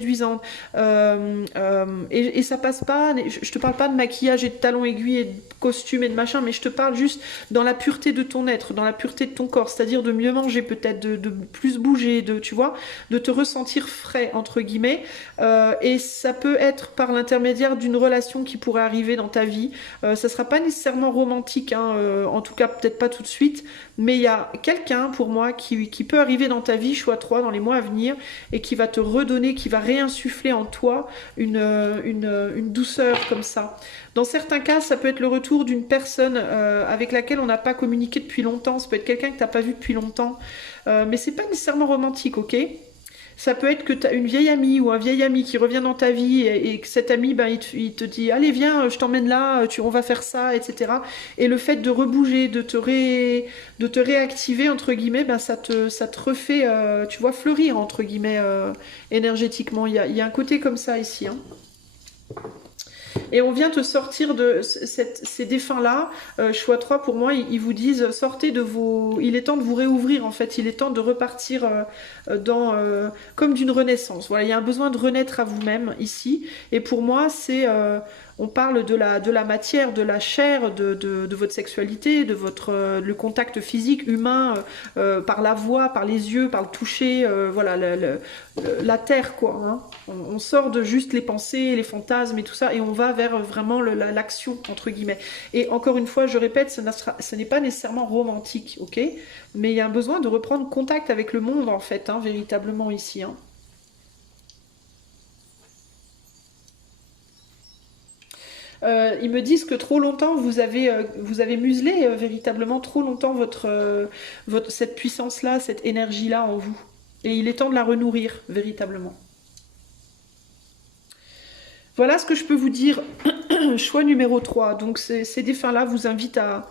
Et ça passe pas, je te parle pas de maquillage et de talons aiguilles et de costumes et de machin, mais je te parle juste dans la pureté de ton être, dans la pureté de ton corps, c'est-à-dire de mieux manger peut-être, de plus bouger, tu vois, de te ressentir frais, entre guillemets, et ça peut être par l'intermédiaire d'une relation qui pourrait arriver dans ta vie. Ça sera pas nécessairement romantique, hein, en tout cas peut-être pas tout de suite, mais il y a quelqu'un pour moi qui peut arriver dans ta vie, choix 3, dans les mois à venir, et qui va te redonner, qui va réinsuffler en toi une douceur comme ça. Dans certains cas, ça peut être le retour d'une personne avec laquelle on n'a pas communiqué depuis longtemps. Ça peut être quelqu'un que tu n'as pas vu depuis longtemps. Mais c'est pas nécessairement romantique, ok? Ça peut être que tu as une vieille amie ou un vieil ami qui revient dans ta vie et que cet ami, ben, il te dit « Allez, viens, je t'emmène là, on va faire ça, etc. » Et le fait de rebouger, de te réactiver, entre guillemets, ben, ça te refait, tu vois, fleurir, entre guillemets, énergétiquement. Il y a un côté comme ça ici, hein. Et on vient te sortir de ces défunts-là. Choix 3, pour moi, ils vous disent, sortez de vos... Il est temps de vous réouvrir, en fait. Il est temps de repartir comme d'une renaissance. Voilà, il y a un besoin de renaître à vous-même, ici. Et pour moi, on parle de la matière, de la chair, de votre sexualité, de le contact physique, humain, par la voix, par les yeux, par le toucher, voilà, la terre, quoi. Hein. On sort de juste les pensées, les fantasmes et tout ça, et on va vers vraiment l'action, entre guillemets. Et encore une fois, je répète, ce n'est pas nécessairement romantique, ok? Mais il y a un besoin de reprendre contact avec le monde, en fait, hein, véritablement ici, hein. Ils me disent que trop longtemps vous avez muselé véritablement trop longtemps cette puissance-là, cette énergie-là en vous. Et il est temps de la renourrir véritablement. Voilà ce que je peux vous dire. Choix numéro 3. Donc ces défunts-là vous invitent à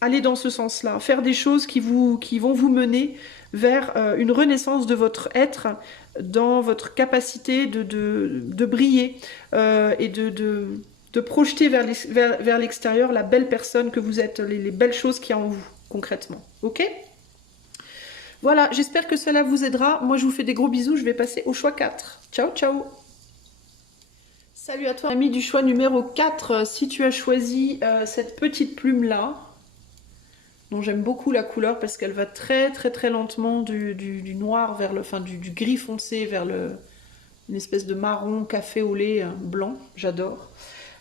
aller dans ce sens-là. Faire des choses qui vont vous mener vers une renaissance de votre être, dans votre capacité de briller et de projeter vers l'extérieur la belle personne que vous êtes, les belles choses qu'il y a en vous, concrètement. Ok ? Voilà, j'espère que cela vous aidera. Moi, je vous fais des gros bisous. Je vais passer au choix 4. Ciao, ciao! Salut à toi, ami du choix numéro 4. Si tu as choisi cette petite plume-là, dont j'aime beaucoup la couleur parce qu'elle va très très très lentement du noir vers du gris foncé vers une espèce de marron café au lait blanc, j'adore.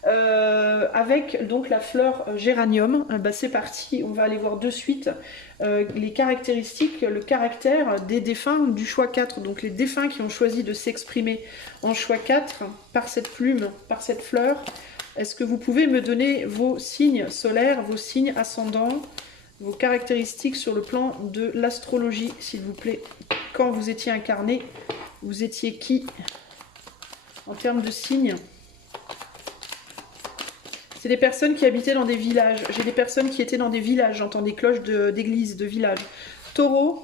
avec donc la fleur géranium. Bah, c'est parti, on va aller voir de suite les caractéristiques, le caractère des défunts du choix 4. Donc les défunts qui ont choisi de s'exprimer en choix 4 par cette plume, par cette fleur. Est-ce que vous pouvez me donner vos signes solaires, vos signes ascendants, vos caractéristiques sur le plan de l'astrologie, s'il vous plaît? Quand vous étiez incarné, vous étiez qui en termes de signes? C'est des personnes qui habitaient dans des villages. J'ai des personnes qui étaient dans des villages. J'entends des cloches d'église, de village. Taureau.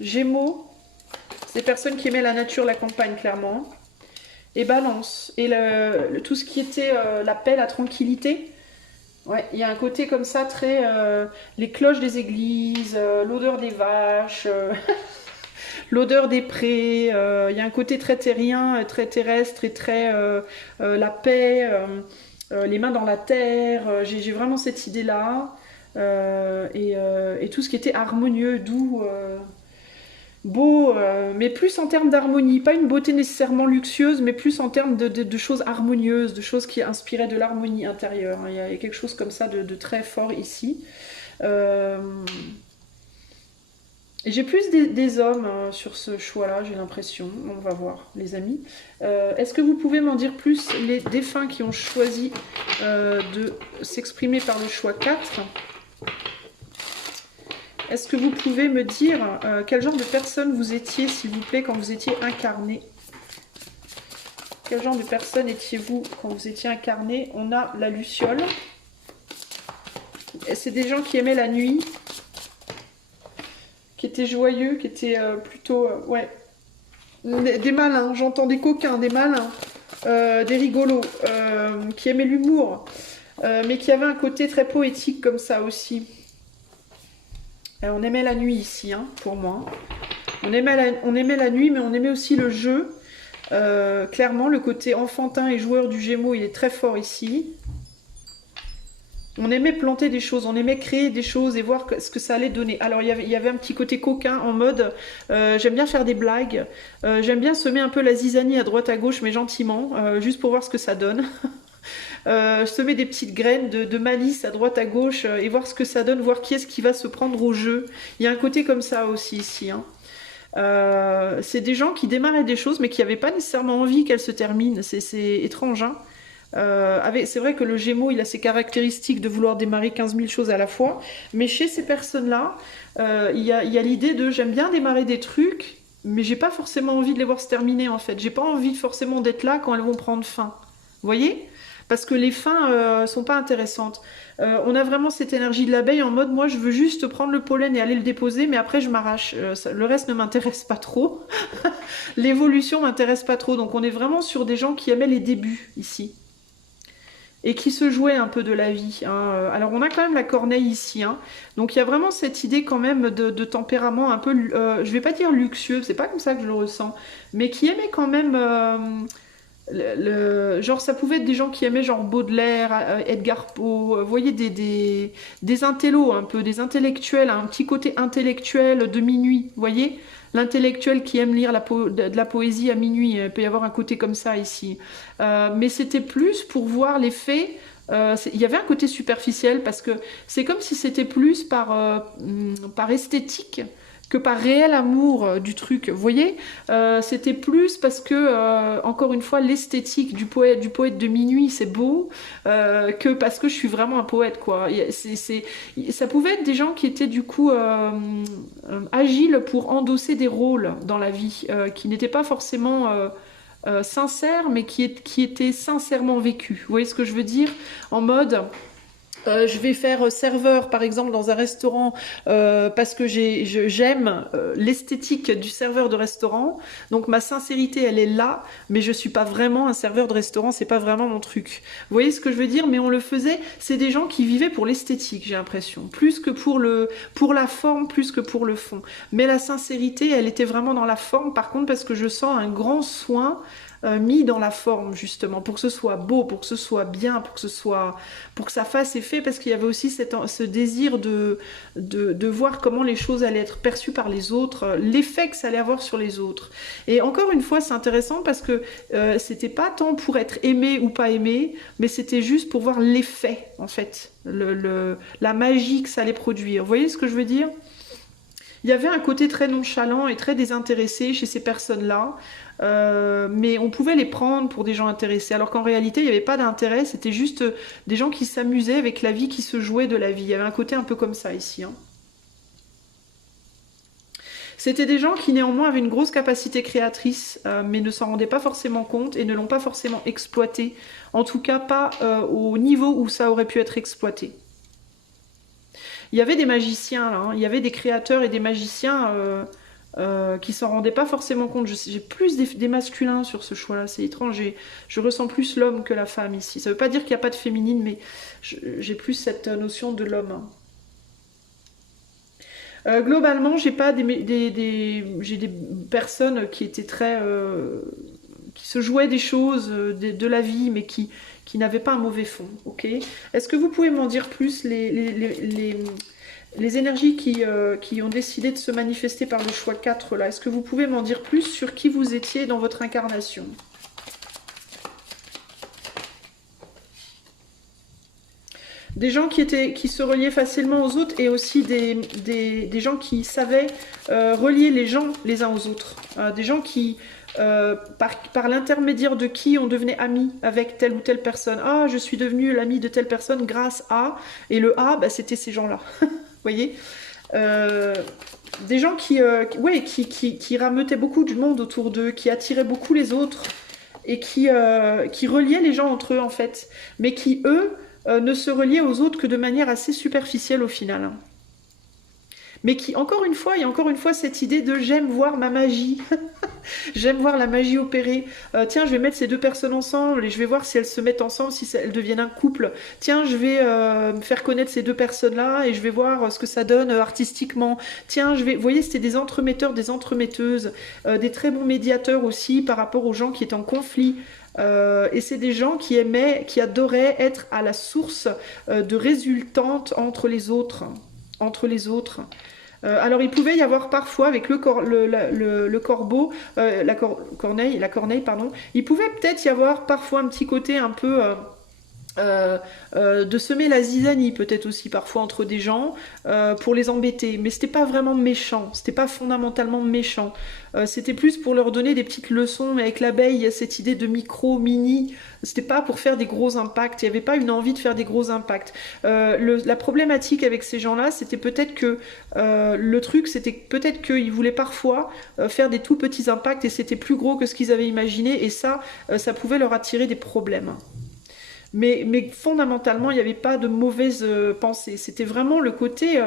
Gémeaux. C'est des personnes qui aimaient la nature, la campagne, clairement. Et Balance. Et tout ce qui était la paix, la tranquillité. Ouais, il y a un côté comme ça, très... les cloches des églises, l'odeur des vaches... l'odeur des prés, il y a un côté très terrien, très terrestre et très la paix, les mains dans la terre. J'ai vraiment cette idée-là. Et tout ce qui était harmonieux, doux, beau, mais plus en termes d'harmonie. Pas une beauté nécessairement luxueuse, mais plus en termes de choses harmonieuses, de choses qui inspiraient de l'harmonie intérieure. Il y a quelque chose comme ça de très fort ici. J'ai plus des hommes sur ce choix-là, j'ai l'impression. On va voir, les amis. Est-ce que vous pouvez m'en dire plus, les défunts qui ont choisi de s'exprimer par le choix 4? Est-ce que vous pouvez me dire quel genre de personne vous étiez, s'il vous plaît, quand vous étiez incarné? Quel genre de personne étiez-vous quand vous étiez incarné? On a la luciole. C'est des gens qui aimaient la nuit, qui étaient joyeux, qui étaient plutôt... ouais, des malins, j'entends des coquins, des malins, des rigolos, qui aimaient l'humour, mais qui avaient un côté très poétique comme ça aussi. On aimait la nuit ici, hein, pour moi. On aimait la nuit, mais on aimait aussi le jeu. Clairement, le côté enfantin et joueur du Gémeaux, il est très fort ici. On aimait planter des choses, on aimait créer des choses et voir ce que ça allait donner. Alors il y avait un petit côté coquin en mode j'aime bien faire des blagues, j'aime bien semer un peu la zizanie à droite à gauche mais gentiment, juste pour voir ce que ça donne. Semer des petites graines de malice à droite à gauche et voir ce que ça donne, voir qui est-ce qui va se prendre au jeu. Il y a un côté comme ça aussi ici. Hein. C'est des gens qui démarraient des choses mais qui n'avaient pas nécessairement envie qu'elles se terminent. C'est étrange, hein. C'est vrai que le Gémeaux, il a ses caractéristiques de vouloir démarrer 15 000 choses à la fois, mais chez ces personnes-là, il y a l'idée de j'aime bien démarrer des trucs, mais j'ai pas forcément envie de les voir se terminer en fait. J'ai pas envie forcément d'être là quand elles vont prendre fin. Vous voyez? Parce que les fins sont pas intéressantes. On a vraiment cette énergie de l'abeille en mode moi je veux juste prendre le pollen et aller le déposer, mais après je m'arrache. Le reste ne m'intéresse pas trop. L'évolution m'intéresse pas trop. Donc on est vraiment sur des gens qui aimaient les débuts ici. Et qui se jouait un peu de la vie. Hein. Alors on a quand même la corneille ici, hein. Donc il y a vraiment cette idée quand même de tempérament un peu, je vais pas dire luxueux, c'est pas comme ça que je le ressens, mais qui aimait quand même, genre ça pouvait être des gens qui aimaient genre Baudelaire, Edgar Poe, vous voyez des intellos un peu, des intellectuels, un petit côté intellectuel de minuit, vous voyez l'intellectuel qui aime lire de la poésie à minuit, il peut y avoir un côté comme ça ici. Mais c'était plus pour voir les faits. Il y avait un côté superficiel parce que c'est comme si c'était plus par esthétique que par réel amour du truc. Vous voyez, c'était plus parce que, encore une fois, l'esthétique du poète de minuit, c'est beau, que parce que je suis vraiment un poète, quoi. Ça pouvait être des gens qui étaient du coup agiles pour endosser des rôles dans la vie, qui n'étaient pas forcément sincères, mais qui étaient sincèrement vécus. Vous voyez ce que je veux dire? En mode... je vais faire serveur par exemple dans un restaurant parce que j'aime l'esthétique du serveur de restaurant, donc ma sincérité elle est là, mais je suis pas vraiment un serveur de restaurant, c'est pas vraiment mon truc. Vous voyez ce que je veux dire? Mais on le faisait, c'est des gens qui vivaient pour l'esthétique, j'ai l'impression, plus que pour la forme, plus que pour le fond. Mais la sincérité, elle était vraiment dans la forme, par contre, parce que je sens un grand soin mis dans la forme justement, pour que ce soit beau, pour que ce soit bien, pour que ça fasse effet, parce qu'il y avait aussi ce désir de voir comment les choses allaient être perçues par les autres, l'effet que ça allait avoir sur les autres. Et encore une fois, c'est intéressant parce que c'était pas tant pour être aimé ou pas aimé, mais c'était juste pour voir l'effet, en fait, la magie que ça allait produire. Vous voyez ce que je veux dire? Il y avait un côté très nonchalant et très désintéressé chez ces personnes-là, mais on pouvait les prendre pour des gens intéressés, alors qu'en réalité, il n'y avait pas d'intérêt, c'était juste des gens qui s'amusaient avec la vie, qui se jouaient de la vie. Il y avait un côté un peu comme ça ici. Hein. C'était des gens qui néanmoins avaient une grosse capacité créatrice, mais ne s'en rendaient pas forcément compte et ne l'ont pas forcément exploité, en tout cas pas au niveau où ça aurait pu être exploité. Il y avait des magiciens, là, hein. Il y avait des créateurs et des magiciens qui s'en rendaient pas forcément compte. J'ai plus des masculins sur ce choix-là, c'est étrange. Je ressens plus l'homme que la femme ici. Ça veut pas dire qu'il n'y a pas de féminine, mais j'ai plus cette notion de l'homme. Hein. Globalement, j'ai pas j'ai des personnes qui étaient très qui se jouaient des choses de la vie, mais qui n'avaient pas un mauvais fond. Ok. Est-ce que vous pouvez m'en dire plus les énergies qui ont décidé de se manifester par le choix 4 là? Est-ce que vous pouvez m'en dire plus sur qui vous étiez dans votre incarnation? Des gens qui se reliaient facilement aux autres et aussi des gens qui savaient relier les gens les uns aux autres. Des gens qui, par l'intermédiaire de qui on devenait amis avec telle ou telle personne. Ah, je suis devenu l'ami de telle personne grâce à... Et le A, bah, c'était ces gens-là. Vous voyez des gens qui rameutaient beaucoup du monde autour d'eux, qui attiraient beaucoup les autres et qui reliaient les gens entre eux en fait. Mais qui, eux... ne se relier aux autres que de manière assez superficielle au final. Mais qui, encore une fois, il y a encore une fois cette idée de j'aime voir ma magie. J'aime voir la magie opérer. Tiens, je vais mettre ces deux personnes ensemble et je vais voir si elles se mettent ensemble, si elles deviennent un couple. Tiens, je vais me faire connaître ces deux personnes-là et je vais voir ce que ça donne artistiquement. Tiens, vous voyez, c'était des entremetteurs, des entremetteuses, des très bons médiateurs aussi par rapport aux gens qui étaient en conflit. Et c'est des gens qui aimaient, qui adoraient être à la source de résultantes entre les autres. Alors il pouvait y avoir parfois avec le corbeau, la corneille, pardon, il pouvait peut-être y avoir parfois un petit côté un peu... de semer la zizanie peut-être aussi parfois entre des gens pour les embêter, mais c'était pas vraiment méchant, c'était pas fondamentalement méchant, c'était plus pour leur donner des petites leçons, mais avec l'abeille il y a cette idée de micro, mini, c'était pas pour faire des gros impacts, il n'y avait pas une envie de faire des gros impacts. La problématique avec ces gens-là, c'était peut-être que le truc, c'était peut-être qu'ils voulaient parfois faire des tout petits impacts et c'était plus gros que ce qu'ils avaient imaginé et ça pouvait leur attirer des problèmes. Mais fondamentalement, il n'y avait pas de mauvaise pensée. C'était vraiment le côté...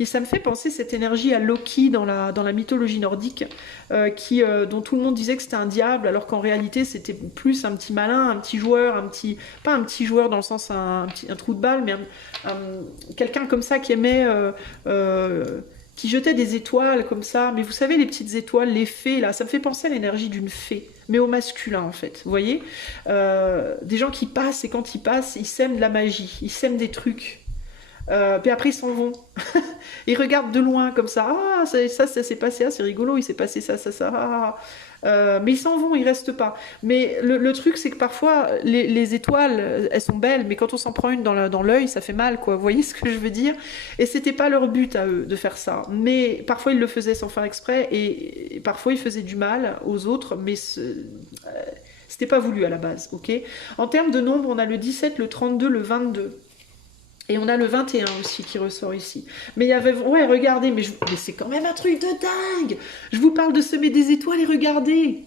et ça me fait penser cette énergie à Loki dans la mythologie nordique, dont tout le monde disait que c'était un diable, alors qu'en réalité, c'était plus un petit malin, un petit joueur, pas un petit joueur dans le sens un trou de balle, mais quelqu'un comme ça qui aimait... qui jetait des étoiles comme ça. Mais vous savez, les petites étoiles, les fées, là, ça me fait penser à l'énergie d'une fée, mais au masculin, en fait. Vous voyez des gens qui passent, et quand ils passent, ils sèment de la magie, ils sèment des trucs. Puis après, ils s'en vont. Ils regardent de loin, comme ça. Ah, ça s'est passé, ah, c'est rigolo, il s'est passé ça. Mais ils s'en vont, ils restent pas. Mais le truc, c'est que parfois, les étoiles, elles sont belles, mais quand on s'en prend une dans l'œil, ça fait mal, quoi. Vous voyez ce que je veux dire? Et c'était pas leur but à eux de faire ça. Mais parfois, ils le faisaient sans faire exprès, et parfois, ils faisaient du mal aux autres, mais c'était pas voulu à la base, ok? En termes de nombre, on a le 17, le 32, le 22. Et on a le 21 aussi qui ressort ici. Mais il y avait... Ouais, regardez, mais c'est quand même un truc de dingue. Je vous parle de semer des étoiles et regardez.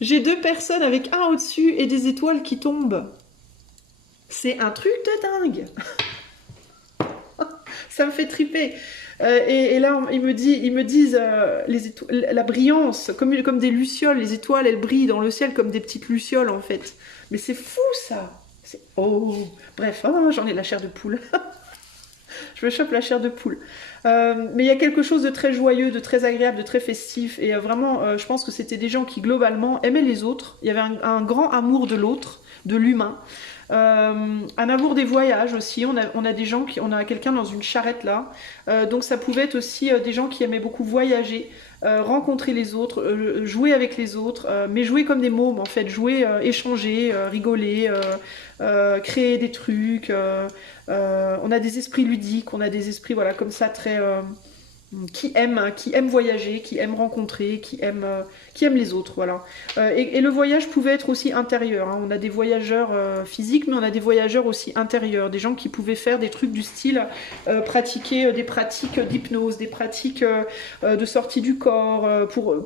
J'ai deux personnes avec un au-dessus et des étoiles qui tombent. C'est un truc de dingue. Ça me fait triper. Et là, ils me disent la brillance, comme des lucioles. Les étoiles, elles brillent dans le ciel comme des petites lucioles, en fait. Mais c'est fou, ça. Oh, bref, oh, j'en ai la chair de poule. Je me chope la chair de poule. Mais il y a quelque chose de très joyeux, de très agréable, de très festif. Et vraiment, je pense que c'était des gens qui, globalement, aimaient les autres. Il y avait un grand amour de l'autre, de l'humain. Un amour des voyages aussi. On a des gens on a quelqu'un dans une charrette là. Donc ça pouvait être aussi des gens qui aimaient beaucoup voyager, rencontrer les autres, jouer avec les autres, mais jouer comme des mômes en fait, jouer, échanger, rigoler, créer des trucs. On a des esprits ludiques, on a des esprits voilà comme ça très qui aiment voyager, qui aiment rencontrer, qui aiment les autres, voilà. Et le voyage pouvait être aussi intérieur. Hein. On a des voyageurs physiques, mais on a des voyageurs aussi intérieurs, des gens qui pouvaient faire des trucs du style pratiquer des pratiques d'hypnose, des pratiques de sortie du corps,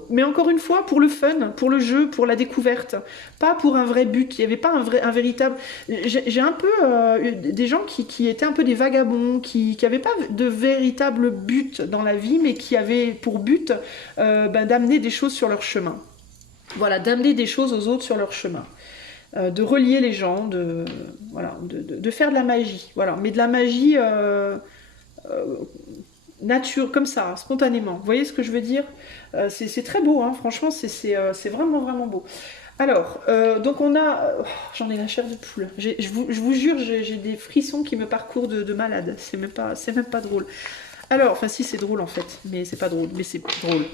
mais encore une fois pour le fun, pour le jeu, pour la découverte, pas pour un vrai but. Il n'y avait pas un véritable. J'ai un peu des gens qui étaient un peu des vagabonds, qui n'avaient pas de véritable but dans la vie, mais qui avaient pour but d'amener des choses sur leur chemin. Voilà, d'amener des choses aux autres sur leur chemin. De relier les gens, voilà, de faire de la magie. Voilà, mais de la magie nature, comme ça, spontanément. Vous voyez ce que je veux dire? C'est très beau, hein, franchement, c'est vraiment, vraiment beau. Alors, donc on a... j'en ai la chair de poule. Je vous jure, j'ai des frissons qui me parcourent de malade. C'est même pas drôle. Alors, enfin si, c'est drôle en fait. Mais c'est pas drôle, mais c'est drôle.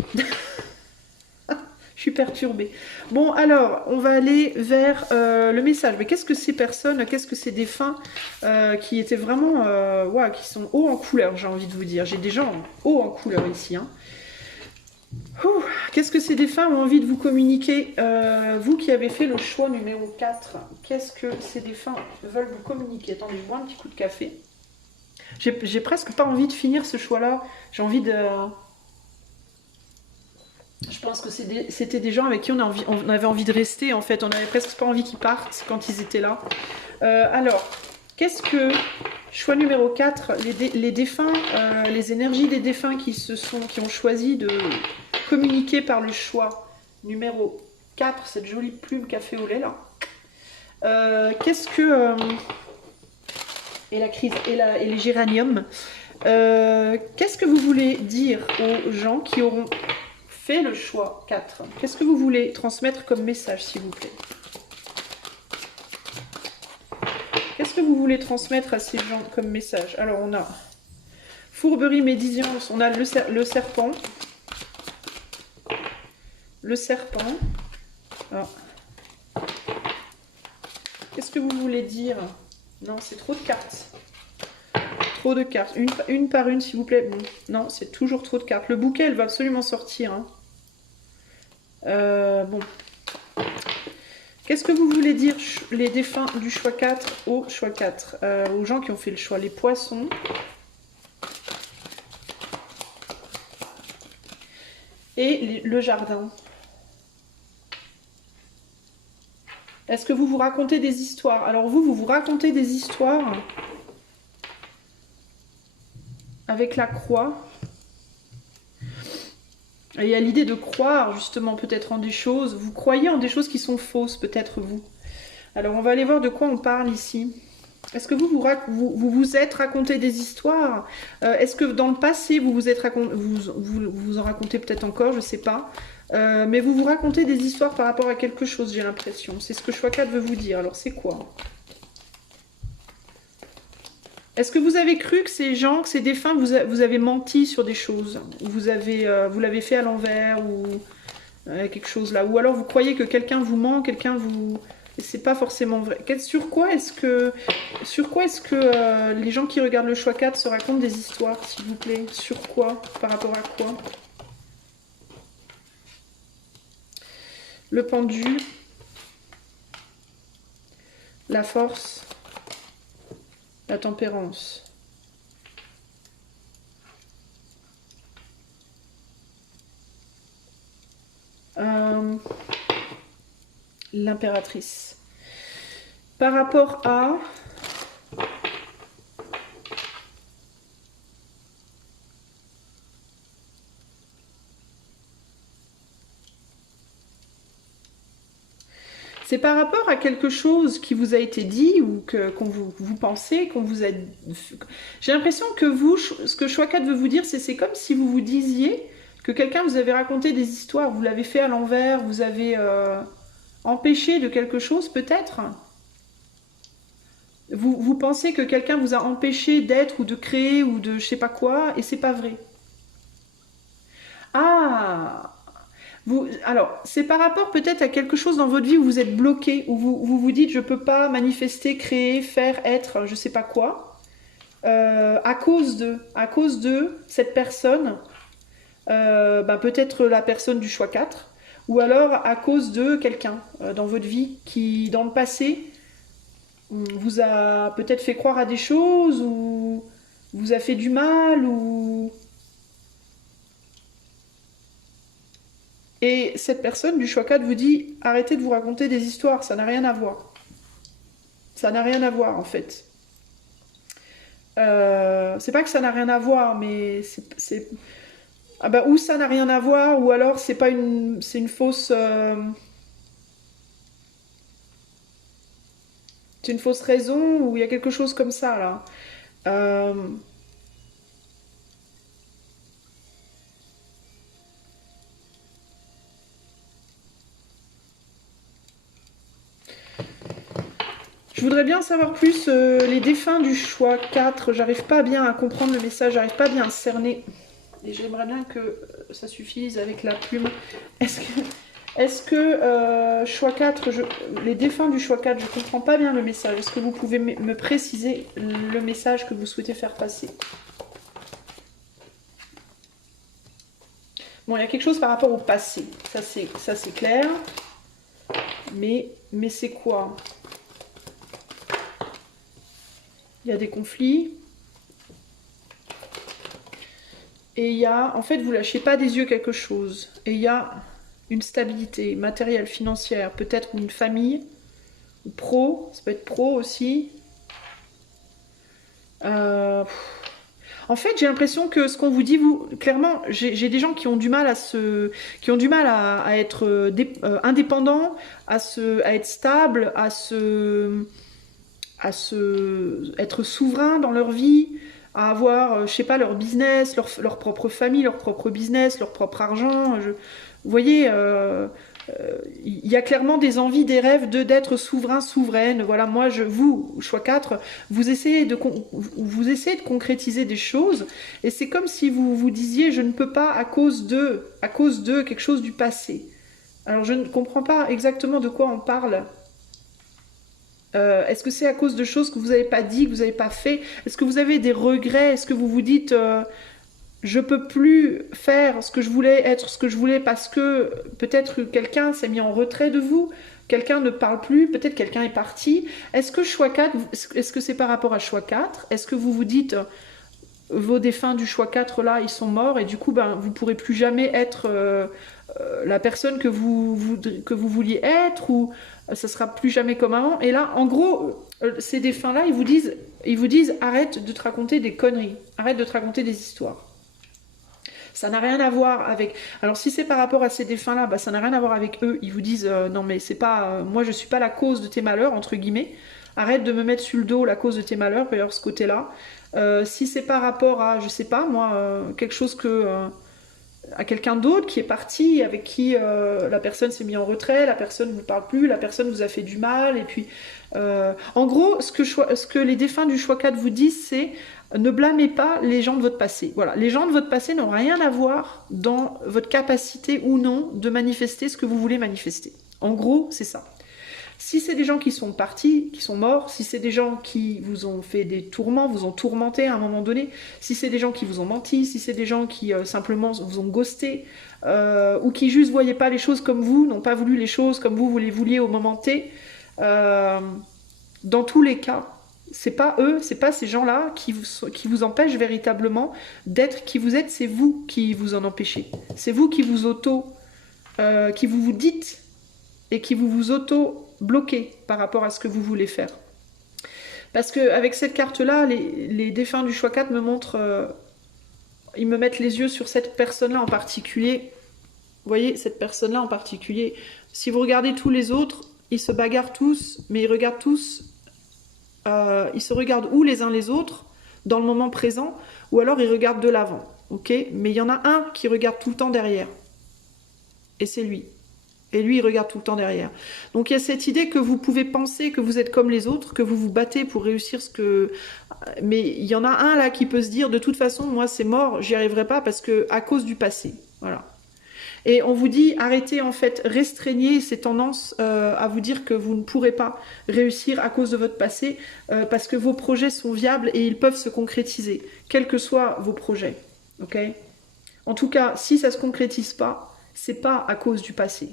Je suis perturbée. Bon, alors, on va aller vers le message. Mais qu'est-ce que ces personnes, qu'est-ce que ces défunts qui étaient vraiment... ouais, qui sont hauts en couleur, j'ai envie de vous dire. J'ai des gens hauts en couleur ici, hein. Qu'est-ce que ces défunts ont envie de vous communiquer? Vous qui avez fait le choix numéro 4, qu'est-ce que ces défunts veulent vous communiquer? Attendez, je bois un petit coup de café. J'ai presque pas envie de finir ce choix-là. J'ai envie de... Je pense que c'était des gens avec qui on avait envie de rester, en fait. On avait presque pas envie qu'ils partent quand ils étaient là. Alors, qu'est-ce que... Choix numéro 4, les défunts, les énergies des défunts qui ont choisi de communiquer par le choix numéro 4, cette jolie plume café au lait là. Qu'est-ce que... et la crise, et les géraniums. Qu'est-ce que vous voulez dire aux gens qui auront fait le choix 4? Qu'est-ce que vous voulez transmettre comme message, s'il vous plaît? Qu'est-ce que vous voulez transmettre à ces gens comme message? Alors, on a fourberie, médisance, on a le serpent. Le serpent. Qu'est-ce que vous voulez dire? Non, c'est trop de cartes. Trop de cartes. Une par une, s'il vous plaît. Bon, non, c'est toujours trop de cartes. Le bouquet, elle va absolument sortir. Hein. Bon. Qu'est-ce que vous voulez dire, les défunts du choix 4 au choix 4 aux gens qui ont fait le choix? Les poissons. Et le jardin. Est-ce que vous vous racontez des histoires? Alors vous racontez des histoires avec la croix. Et il y a l'idée de croire justement peut-être en des choses. Vous croyez en des choses qui sont fausses, peut-être vous. Alors on va aller voir de quoi on parle ici. Est-ce que vous êtes raconté des histoires? Est-ce que dans le passé vous vous en racontez peut-être encore, je ne sais pas. Mais vous racontez des histoires par rapport à quelque chose, j'ai l'impression. C'est ce que choix 4 veut vous dire. Alors c'est quoi? Est-ce que vous avez cru que ces gens, que ces défunts, vous avez menti sur des choses? Vous l'avez fait à l'envers ou quelque chose là? Ou alors vous croyez que quelqu'un vous ment, quelqu'un vous... C'est pas forcément vrai. Sur quoi est-ce que les gens qui regardent le choix 4 se racontent des histoires, s'il vous plaît? Sur quoi? Par rapport à quoi? Le pendu. La force. La tempérance. L'impératrice. Par rapport à... C'est par rapport à quelque chose qui vous a été dit ou qu'on vous pensez, qu'on vous a... J'ai l'impression que vous, ce que Choix 4 veut vous dire, c'est comme si vous vous disiez que quelqu'un vous avait raconté des histoires, vous l'avez fait à l'envers, vous avez empêché de quelque chose peut-être. Vous pensez que quelqu'un vous a empêché d'être ou de créer ou de je sais pas quoi, et c'est pas vrai. Ah, alors, c'est par rapport peut-être à quelque chose dans votre vie où vous êtes bloqué, où vous dites je peux pas manifester, créer, faire, être, je sais pas quoi, à cause de cette personne, peut-être la personne du choix 4, ou alors à cause de quelqu'un dans votre vie qui, dans le passé, vous a peut-être fait croire à des choses, ou vous a fait du mal, ou... Et cette personne du choix 4 vous dit arrêtez de vous raconter des histoires, ça n'a rien à voir. Ça n'a rien à voir en fait. C'est pas que ça n'a rien à voir, mais c'est... Ah bah, ou ça n'a rien à voir, ou alors c'est pas une... c'est une fausse... C'est une fausse raison, ou il y a quelque chose comme ça là. Euh, Je voudrais bien savoir plus les défunts du choix 4. J'arrive pas bien à comprendre le message, j'arrive pas bien à cerner. Et j'aimerais bien que ça suffise avec la plume. Est-ce que choix 4, les défunts du choix 4, je comprends pas bien le message. Est-ce que vous pouvez me préciser le message que vous souhaitez faire passer? Bon, il y a quelque chose par rapport au passé. Ça c'est clair. Mais c'est quoi? Il y a des conflits. Et il y a, en fait, vous lâchez pas des yeux quelque chose. Et il y a une stabilité matérielle, financière, peut-être une famille, ou pro, ça peut être pro aussi. En fait, j'ai l'impression que ce qu'on vous dit, vous, clairement, j'ai des gens qui ont du mal à être indépendants, à être stables, être souverains dans leur vie, à avoir, je sais pas, leur business, leur propre famille, leur propre business, leur propre argent. Vous voyez, il y a clairement des envies, des rêves d'être souverain, souveraine. Voilà, moi, vous, choix 4, vous essayez de concrétiser des choses, et c'est comme si vous vous disiez, je ne peux pas à cause de quelque chose du passé. Alors, je ne comprends pas exactement de quoi on parle. Est-ce que c'est à cause de choses que vous n'avez pas dit, que vous n'avez pas fait? Est-ce que vous avez des regrets? Est-ce que vous vous dites je peux plus faire ce que je voulais, être ce que je voulais parce que peut-être quelqu'un s'est mis en retrait de vous, quelqu'un ne parle plus, peut-être quelqu'un est parti. Est-ce que choix 4, est-ce que c'est par rapport à choix 4? Est-ce que vous vous dites vos défunts du choix 4 là, ils sont morts et du coup vous pourrez plus jamais être la personne que vous vouliez être, ou ça sera plus jamais comme avant? Et là, en gros, ces défunts là, ils vous disent arrête de te raconter des conneries, arrête de te raconter des histoires. Ça n'a rien à voir avec... Alors si c'est par rapport à ces défunts-là, ça n'a rien à voir avec eux. Ils vous disent non mais c'est pas... moi je suis pas la cause de tes malheurs, entre guillemets. Arrête de me mettre sur le dos la cause de tes malheurs, il y avoir ce côté-là. Si c'est par rapport à, je sais pas moi, quelque chose que... à quelqu'un d'autre qui est parti, avec qui la personne s'est mise en retrait, la personne ne vous parle plus, la personne vous a fait du mal, et puis... en gros, ce que les défunts du choix 4 vous disent, c'est ne blâmez pas les gens de votre passé. Voilà, les gens de votre passé n'ont rien à voir dans votre capacité ou non de manifester ce que vous voulez manifester. En gros, c'est ça. Si c'est des gens qui sont partis, qui sont morts, si c'est des gens qui vous ont fait des tourments, vous ont tourmenté à un moment donné, si c'est des gens qui vous ont menti, si c'est des gens qui simplement vous ont ghosté, ou qui juste voyaient pas les choses comme vous, n'ont pas voulu les choses comme vous les vouliez au moment T, dans tous les cas, c'est pas eux, c'est pas ces gens-là qui vous empêchent véritablement d'être qui vous êtes, c'est vous qui vous en empêchez. C'est vous qui vous qui vous dites et qui vous auto-bloquez par rapport à ce que vous voulez faire. Parce qu'avec cette carte-là, les défunts du choix 4 me montrent, ils me mettent les yeux sur cette personne-là en particulier. Vous voyez, cette personne-là en particulier. Si vous regardez tous les autres, ils se bagarrent tous, mais ils regardent tous, ils se regardent où les uns les autres, dans le moment présent, ou alors ils regardent de l'avant, ok? Mais il y en a un qui regarde tout le temps derrière, et c'est lui. Et lui, il regarde tout le temps derrière. Donc il y a cette idée que vous pouvez penser que vous êtes comme les autres, que vous vous battez pour réussir ce que... Mais il y en a un là qui peut se dire, de toute façon, moi c'est mort, j'y arriverai pas parce que à cause du passé. Voilà. Et on vous dit, arrêtez en fait, restreignez ces tendances à vous dire que vous ne pourrez pas réussir à cause de votre passé, parce que vos projets sont viables et ils peuvent se concrétiser, quels que soient vos projets. Ok? En tout cas, si ça ne se concrétise pas, c'est pas à cause du passé.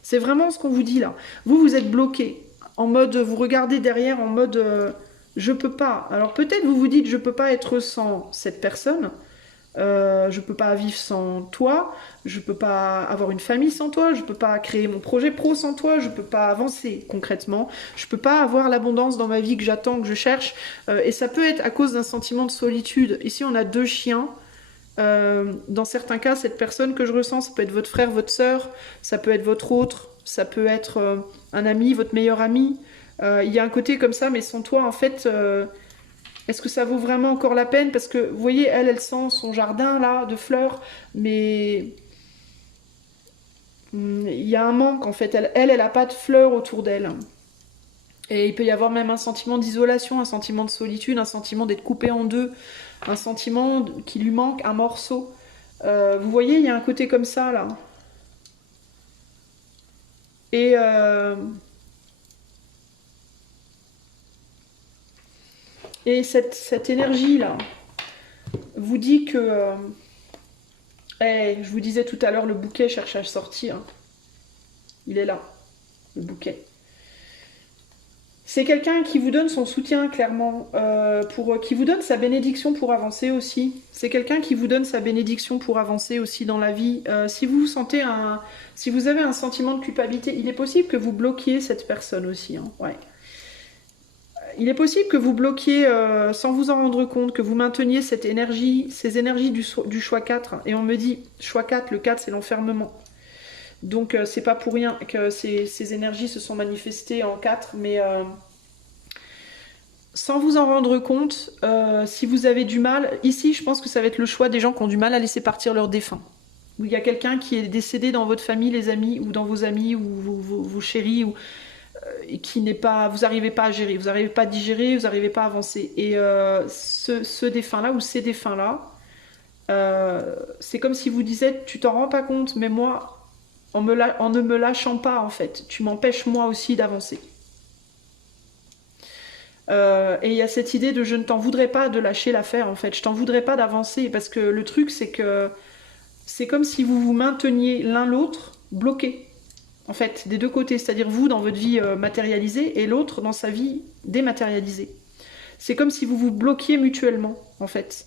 C'est vraiment ce qu'on vous dit là. Vous, vous êtes bloqué, en mode, vous regardez derrière en mode, je peux pas. Alors peut-être vous vous dites, je peux pas être sans cette personne, je peux pas vivre sans toi, je peux pas avoir une famille sans toi, je peux pas créer mon projet pro sans toi, je peux pas avancer concrètement, je peux pas avoir l'abondance dans ma vie que j'attends, que je cherche, et ça peut être à cause d'un sentiment de solitude. Ici on a 2 chiens. Dans certains cas, cette personne que je ressens, ça peut être votre frère, votre sœur, ça peut être votre autre, ça peut être un ami, votre meilleur ami. Il y a un côté comme ça, mais sans toi, en fait, est-ce que ça vaut vraiment encore la peine? Parce que, vous voyez, elle sent son jardin, là, de fleurs, mais il y a un manque, en fait. Elle n'a pas de fleurs autour d'elle. Et il peut y avoir même un sentiment d'isolation, un sentiment de solitude, un sentiment d'être coupé en deux, un sentiment qui lui manque un morceau. Vous voyez, il y a un côté comme ça, là. Et cette énergie-là vous dit que... je vous disais tout à l'heure, le bouquet cherche à sortir. Il est là, le bouquet. C'est quelqu'un qui vous donne son soutien, clairement, qui vous donne sa bénédiction pour avancer aussi. C'est quelqu'un qui vous donne sa bénédiction pour avancer aussi dans la vie. Si vous sentez si vous avez un sentiment de culpabilité, il est possible que vous bloquiez cette personne aussi. Hein, ouais. Il est possible que vous bloquiez sans vous en rendre compte, que vous mainteniez cette énergie, ces énergies du choix 4. Et on me dit, choix 4, le 4 c'est l'enfermement. Donc c'est pas pour rien que ces énergies se sont manifestées en 4, mais sans vous en rendre compte, si vous avez du mal, ici je pense que ça va être le choix des gens qui ont du mal à laisser partir leurs défunts. Où il y a quelqu'un qui est décédé dans votre famille, les amis, ou dans vos amis, ou vos chéris, ou qui n'est pas, vous n'arrivez pas à gérer, vous n'arrivez pas à digérer, vous n'arrivez pas à avancer. Et ce défunt-là, ou ces défunts-là, c'est comme si vous disiez, tu t'en rends pas compte, mais moi... En ne me lâchant pas, en fait, tu m'empêches moi aussi d'avancer. Et il y a cette idée de je ne t'en voudrais pas de lâcher l'affaire, en fait. Je t'en voudrais pas d'avancer, parce que le truc, c'est que c'est comme si vous vous mainteniez l'un l'autre bloqués, en fait, des deux côtés. C'est-à-dire vous dans votre vie matérialisée et l'autre dans sa vie dématérialisée. C'est comme si vous vous bloquiez mutuellement, en fait.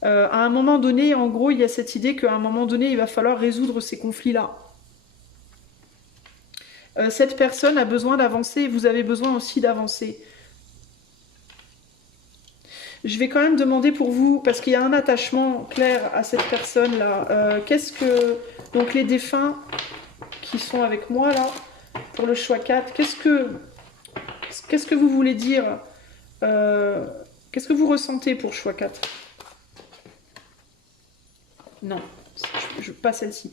À un moment donné, en gros, il y a cette idée qu'à un moment donné, il va falloir résoudre ces conflits-là. Cette personne a besoin d'avancer, vous avez besoin aussi d'avancer. Je vais quand même demander pour vous, parce qu'il y a un attachement clair à cette personne-là. Qu'est-ce que... Donc les défunts qui sont avec moi, là, pour le choix 4, qu'est-ce que vous voulez dire qu'est-ce que vous ressentez pour choix 4? Non, pas celle-ci.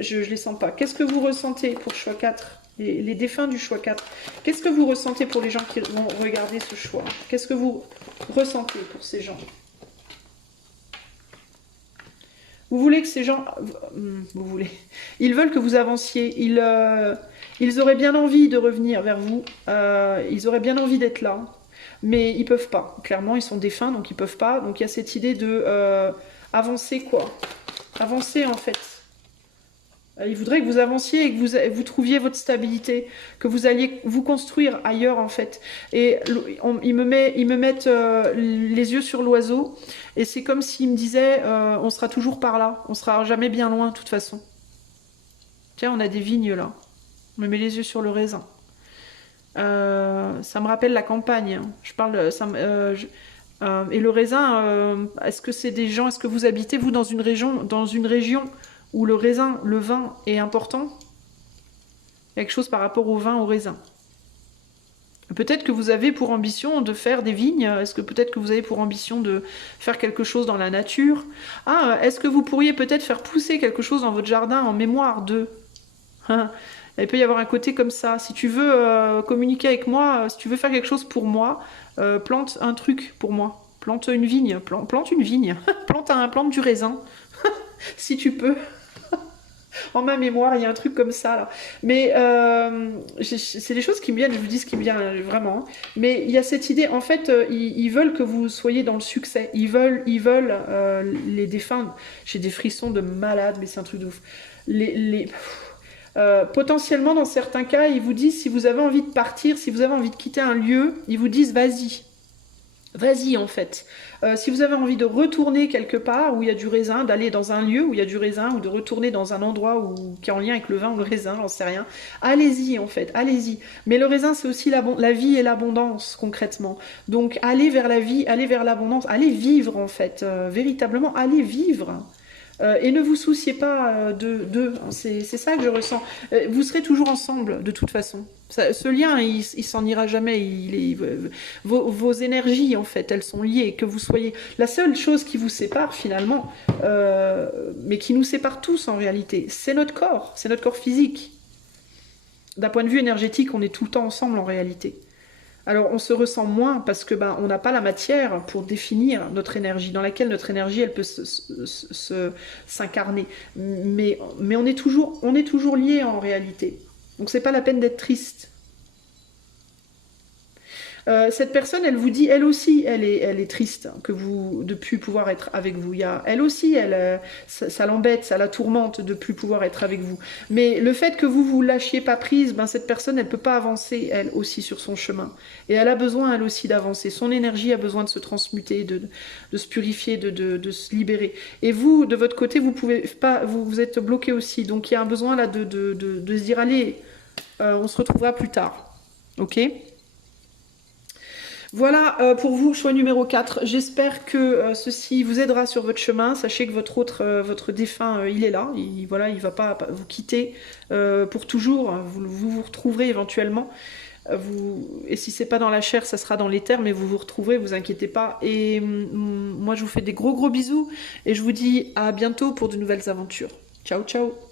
Je les sens pas. Qu'est-ce que vous ressentez pour choix 4? Les défunts du choix 4. Qu'est-ce que vous ressentez pour les gens qui vont regarder ce choix? Qu'est-ce que vous ressentez pour ces gens? Vous voulez que ces gens... Ils veulent que vous avanciez. Ils auraient bien envie de revenir vers vous. Ils auraient bien envie d'être là. Mais ils peuvent pas. Clairement, ils sont défunts, donc ils peuvent pas. Donc il y a cette idée de avancer, quoi. Avancer, en fait. Il voudrait que vous avanciez et que vous trouviez votre stabilité, que vous alliez vous construire ailleurs, en fait. Et ils me mettent les yeux sur l'oiseau, et c'est comme s'ils me disaient on sera toujours par là, on sera jamais bien loin, de toute façon. Tiens, on a des vignes, là. On me met les yeux sur le raisin. Ça me rappelle la campagne. Je parle de... et le raisin, est-ce que c'est des gens... Est-ce que vous habitez, vous, dans une région où le raisin, le vin est important? quelque chose par rapport au vin, au raisin. Peut-être que vous avez pour ambition de faire des vignes. Est-ce que peut-être que vous avez pour ambition de faire quelque chose dans la nature? Ah, est-ce que vous pourriez peut-être faire pousser quelque chose dans votre jardin en mémoire de... Il peut y avoir un côté comme ça. Si tu veux communiquer avec moi, si tu veux faire quelque chose pour moi, plante un truc pour moi. Plante une vigne. Plante une vigne. plante du raisin. Si tu peux. En ma mémoire, il y a un truc comme ça, là. Mais c'est des choses qui me viennent, je vous dis ce qui me vient vraiment. Mais il y a cette idée, en fait, ils veulent que vous soyez dans le succès. Ils veulent les défunts. J'ai des frissons de malade, mais c'est un truc de ouf. Potentiellement, dans certains cas, ils vous disent, si vous avez envie de partir, si vous avez envie de quitter un lieu, ils vous disent, vas-y. Vas-y, en fait. Si vous avez envie de retourner quelque part où il y a du raisin, d'aller dans un lieu où il y a du raisin, ou de retourner dans un endroit qui est en lien avec le vin ou le raisin, j'en sais rien, allez-y, en fait, allez-y. Mais le raisin, c'est aussi la vie et l'abondance, concrètement. Donc, allez vers la vie, allez vers l'abondance, allez vivre, en fait, véritablement, allez vivre. Et ne vous souciez pas d'eux, c'est ça que je ressens. Vous serez toujours ensemble, de toute façon. Ce lien, il s'en ira jamais. Vos énergies, en fait, elles sont liées. Que vous soyez... La seule chose qui vous sépare, finalement, mais qui nous sépare tous, en réalité, c'est notre corps physique. D'un point de vue énergétique, on est tout le temps ensemble, en réalité. Alors, on se ressent moins parce que on n'a pas la matière pour définir notre énergie, dans laquelle notre énergie, elle peut s'incarner. Mais on est toujours liés en réalité. Donc, c'est pas la peine d'être triste. Cette personne, elle vous dit, elle aussi, elle est triste que vous de plus pouvoir être avec vous. Elle aussi, ça l'embête, ça la tourmente de plus pouvoir être avec vous. Mais le fait que vous lâchiez pas prise, cette personne, elle peut pas avancer, elle aussi, sur son chemin. Et elle a besoin, elle aussi, d'avancer. Son énergie a besoin de se transmuter, de se purifier, de se libérer. Et vous, de votre côté, vous pouvez pas, vous êtes bloqué aussi. Donc il y a un besoin là de se dire, allez, on se retrouvera plus tard. Ok ? Voilà pour vous, choix numéro 4. J'espère que ceci vous aidera sur votre chemin. Sachez que votre défunt, il est là. Il va pas vous quitter pour toujours. Vous retrouverez éventuellement. Et si c'est pas dans la chair, ça sera dans l'éther, mais vous vous retrouverez, vous inquiétez pas. Et moi, je vous fais des gros bisous. Et je vous dis à bientôt pour de nouvelles aventures. Ciao, ciao.